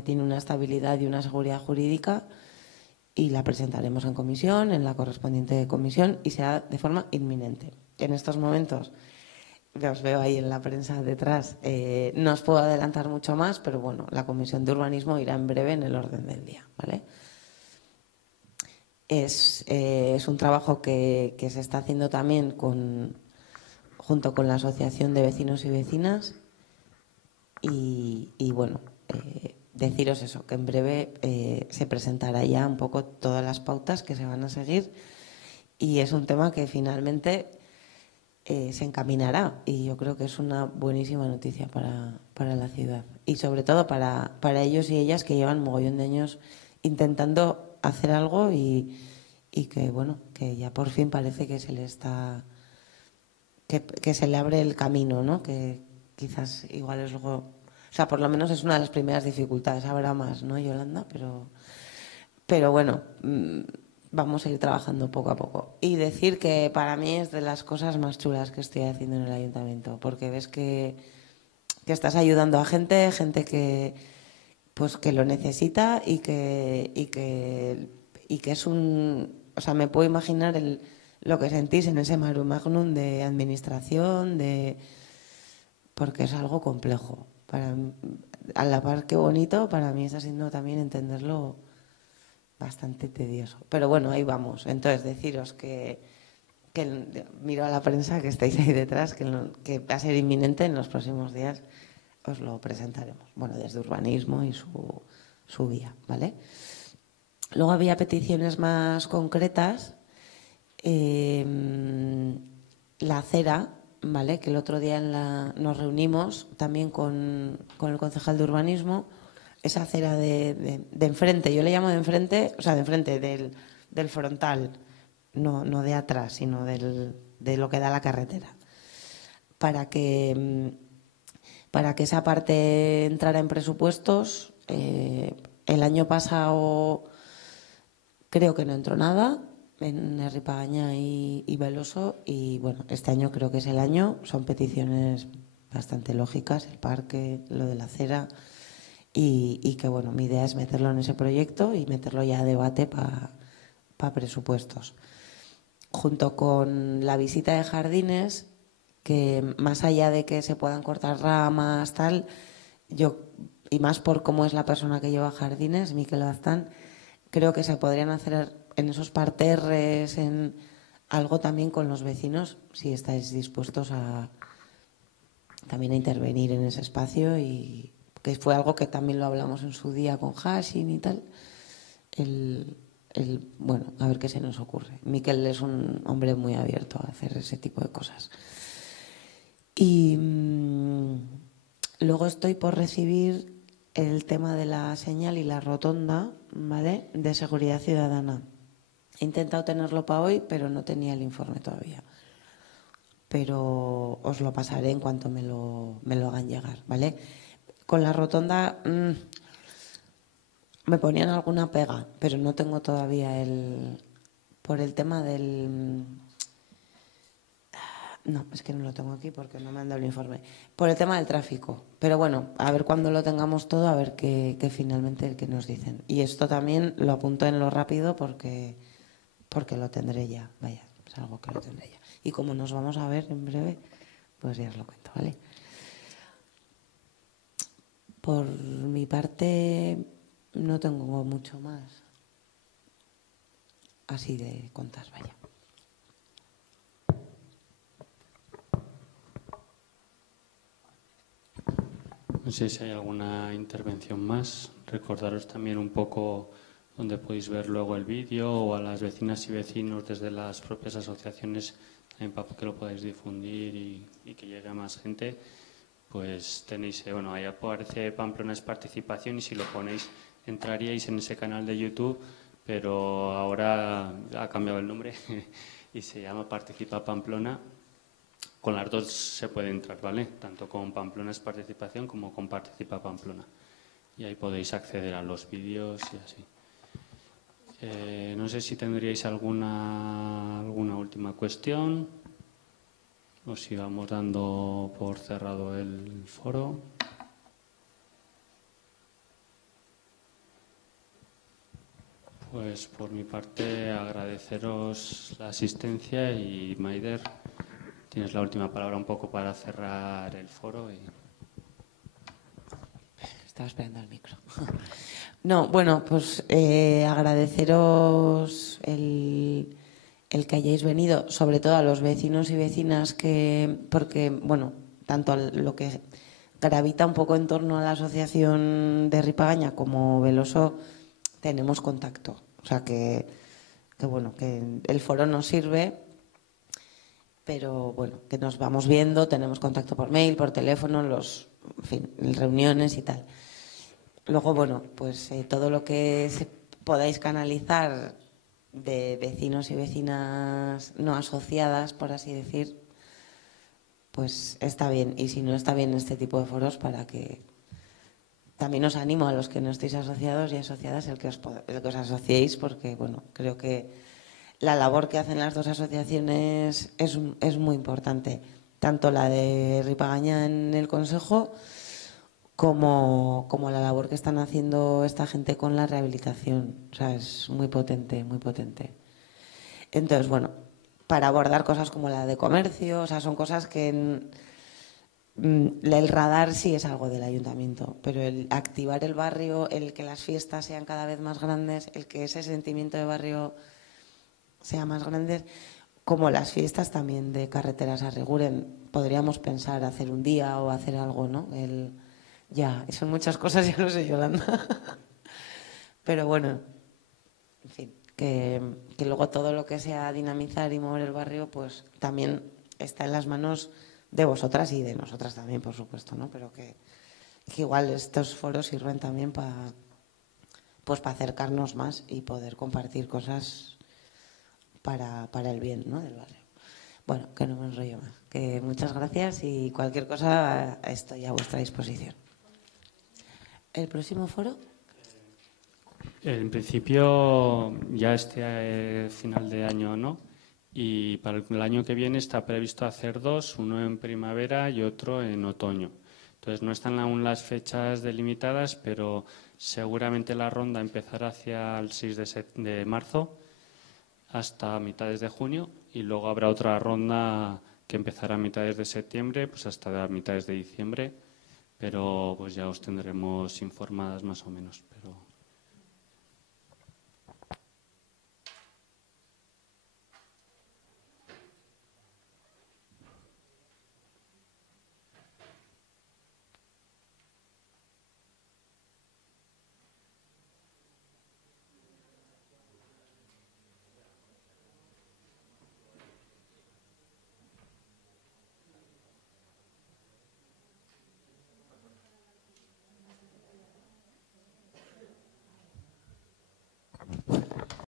tiene una estabilidad y una seguridad jurídica, y la presentaremos en comisión, en la correspondiente comisión, y será de forma inminente. En estos momentos, os veo ahí en la prensa detrás, no os puedo adelantar mucho más, pero bueno, la comisión de urbanismo irá en breve en el orden del día, ¿vale? Es un trabajo que se está haciendo también junto con la Asociación de Vecinos y Vecinas, y bueno, deciros eso, que en breve se presentará ya un poco todas las pautas que se van a seguir, y es un tema que finalmente se encaminará, y yo creo que es una buenísima noticia para la ciudad, y sobre todo para ellos y ellas, que llevan mogollón de años intentando hacer algo y que, bueno, que ya por fin parece que se le está... que se le abre el camino, ¿no? Que quizás igual es luego... O sea, por lo menos es una de las primeras dificultades. Habrá más, ¿no, Yolanda? Pero bueno, vamos a ir trabajando poco a poco. Y decir que para mí es de las cosas más chulas que estoy haciendo en el ayuntamiento, porque ves que estás ayudando a gente que pues que lo necesita y que es un... O sea, me puedo imaginar lo que sentís en ese Marum Magnum de administración, porque es algo complejo. A la par que bonito, para mí está siendo también entenderlo bastante tedioso. Pero bueno, ahí vamos. Entonces, deciros que miro a la prensa que estáis ahí detrás, que va a ser inminente en los próximos días. Os lo presentaremos. Bueno, desde urbanismo y su vía, ¿vale? Luego había peticiones más concretas. La acera, ¿vale? Que el otro día nos reunimos también con el concejal de urbanismo. Esa acera de enfrente, yo le llamo de enfrente, o sea, de enfrente del frontal, no de atrás, sino de lo que da la carretera. Para que esa parte entrara en presupuestos, el año pasado creo que no entró nada en Ripagaña y Veloso, y bueno, este año creo que es el año. Son peticiones bastante lógicas, el parque, lo de la acera, y que bueno, mi idea es meterlo en ese proyecto y meterlo ya a debate para presupuestos. Junto con la visita de jardines, que más allá de que se puedan cortar ramas, tal, y más por cómo es la persona que lleva jardines, Miquel Baztán, creo que se podrían hacer en esos parterres, en algo también con los vecinos, si estáis dispuestos también a intervenir en ese espacio, y que fue algo que también lo hablamos en su día con Hashim y tal. Bueno, a ver qué se nos ocurre. Miquel es un hombre muy abierto a hacer ese tipo de cosas. Y luego estoy por recibir el tema de la señal y la rotonda, ¿vale?, de seguridad ciudadana. He intentado tenerlo para hoy, pero no tenía el informe todavía. Pero os lo pasaré en cuanto me lo hagan llegar, ¿vale? Con la rotonda me ponían alguna pega, pero no tengo todavía por el tema del... No, es que no lo tengo aquí porque no me han dado el informe. Por el tema del tráfico. Pero bueno, a ver cuando lo tengamos todo, a ver qué finalmente qué nos dicen. Y esto también lo apunto en lo rápido porque lo tendré ya. Vaya, es algo que lo tendré ya. Y como nos vamos a ver en breve, pues ya os lo cuento, ¿vale? Por mi parte, no tengo mucho más así de contar, vaya. No sé si hay alguna intervención más. Recordaros también un poco donde podéis ver luego el vídeo, o a las vecinas y vecinos desde las propias asociaciones, también para que lo podáis difundir y que llegue a más gente. Pues tenéis, bueno, ahí aparece Pamplona es participación, y si lo ponéis entraríais en ese canal de YouTube, pero ahora ha cambiado el nombre y se llama Participa Pamplona. Con las dos se puede entrar, ¿vale? Tanto con Pamplona es participación como con Participa Pamplona. Y ahí podéis acceder a los vídeos y así. No sé si tendríais alguna última cuestión, o si vamos dando por cerrado el foro. Pues por mi parte agradeceros la asistencia, y Maider, tienes la última palabra un poco para cerrar el foro. Estaba esperando el micro. No, bueno, pues agradeceros el que hayáis venido, sobre todo a los vecinos y vecinas, porque, bueno, tanto lo que gravita un poco en torno a la asociación de Ripagaña como Veloso, tenemos contacto. O sea que bueno, que el foro nos sirve, pero bueno, que nos vamos viendo, tenemos contacto por mail, por teléfono, en fin, reuniones y tal. Luego, bueno, pues todo lo que podáis canalizar de vecinos y vecinas no asociadas, por así decir, pues está bien. Y si no, está bien este tipo de foros, para que también os animo a los que no estéis asociados y asociadas el que os asociéis, porque bueno, creo que la labor que hacen las dos asociaciones es muy importante, tanto la de Ripagaña en el Consejo como la labor que están haciendo esta gente con la rehabilitación. O sea, es muy potente, muy potente. Entonces, bueno, para abordar cosas como la de comercio, o sea, son cosas que el radar sí es algo del ayuntamiento, pero el activar el barrio, el que las fiestas sean cada vez más grandes, el que ese sentimiento de barrio sea más grande, como las fiestas también de carreteras a Reguren, podríamos pensar hacer un día o hacer algo, ¿no? Ya, son muchas cosas, ya no sé, Yolanda. Pero bueno, en fin, que luego todo lo que sea dinamizar y mover el barrio, pues también está en las manos de vosotras y de nosotras también, por supuesto, ¿no? Pero que igual estos foros sirven también para acercarnos más y poder compartir cosas para el bien, ¿no?, del barrio. Bueno, que no me enrollo más. Que muchas gracias y cualquier cosa estoy a vuestra disposición. ¿El próximo foro? En principio, ya final de año, ¿no? Y para el año que viene está previsto hacer dos, uno en primavera y otro en otoño. Entonces, no están aún las fechas delimitadas, pero seguramente la ronda empezará hacia el 6 de marzo hasta mitades de junio y luego habrá otra ronda que empezará a mitades de septiembre, pues hasta mitades de diciembre, pero pues ya os tendremos informadas más o menos. Pero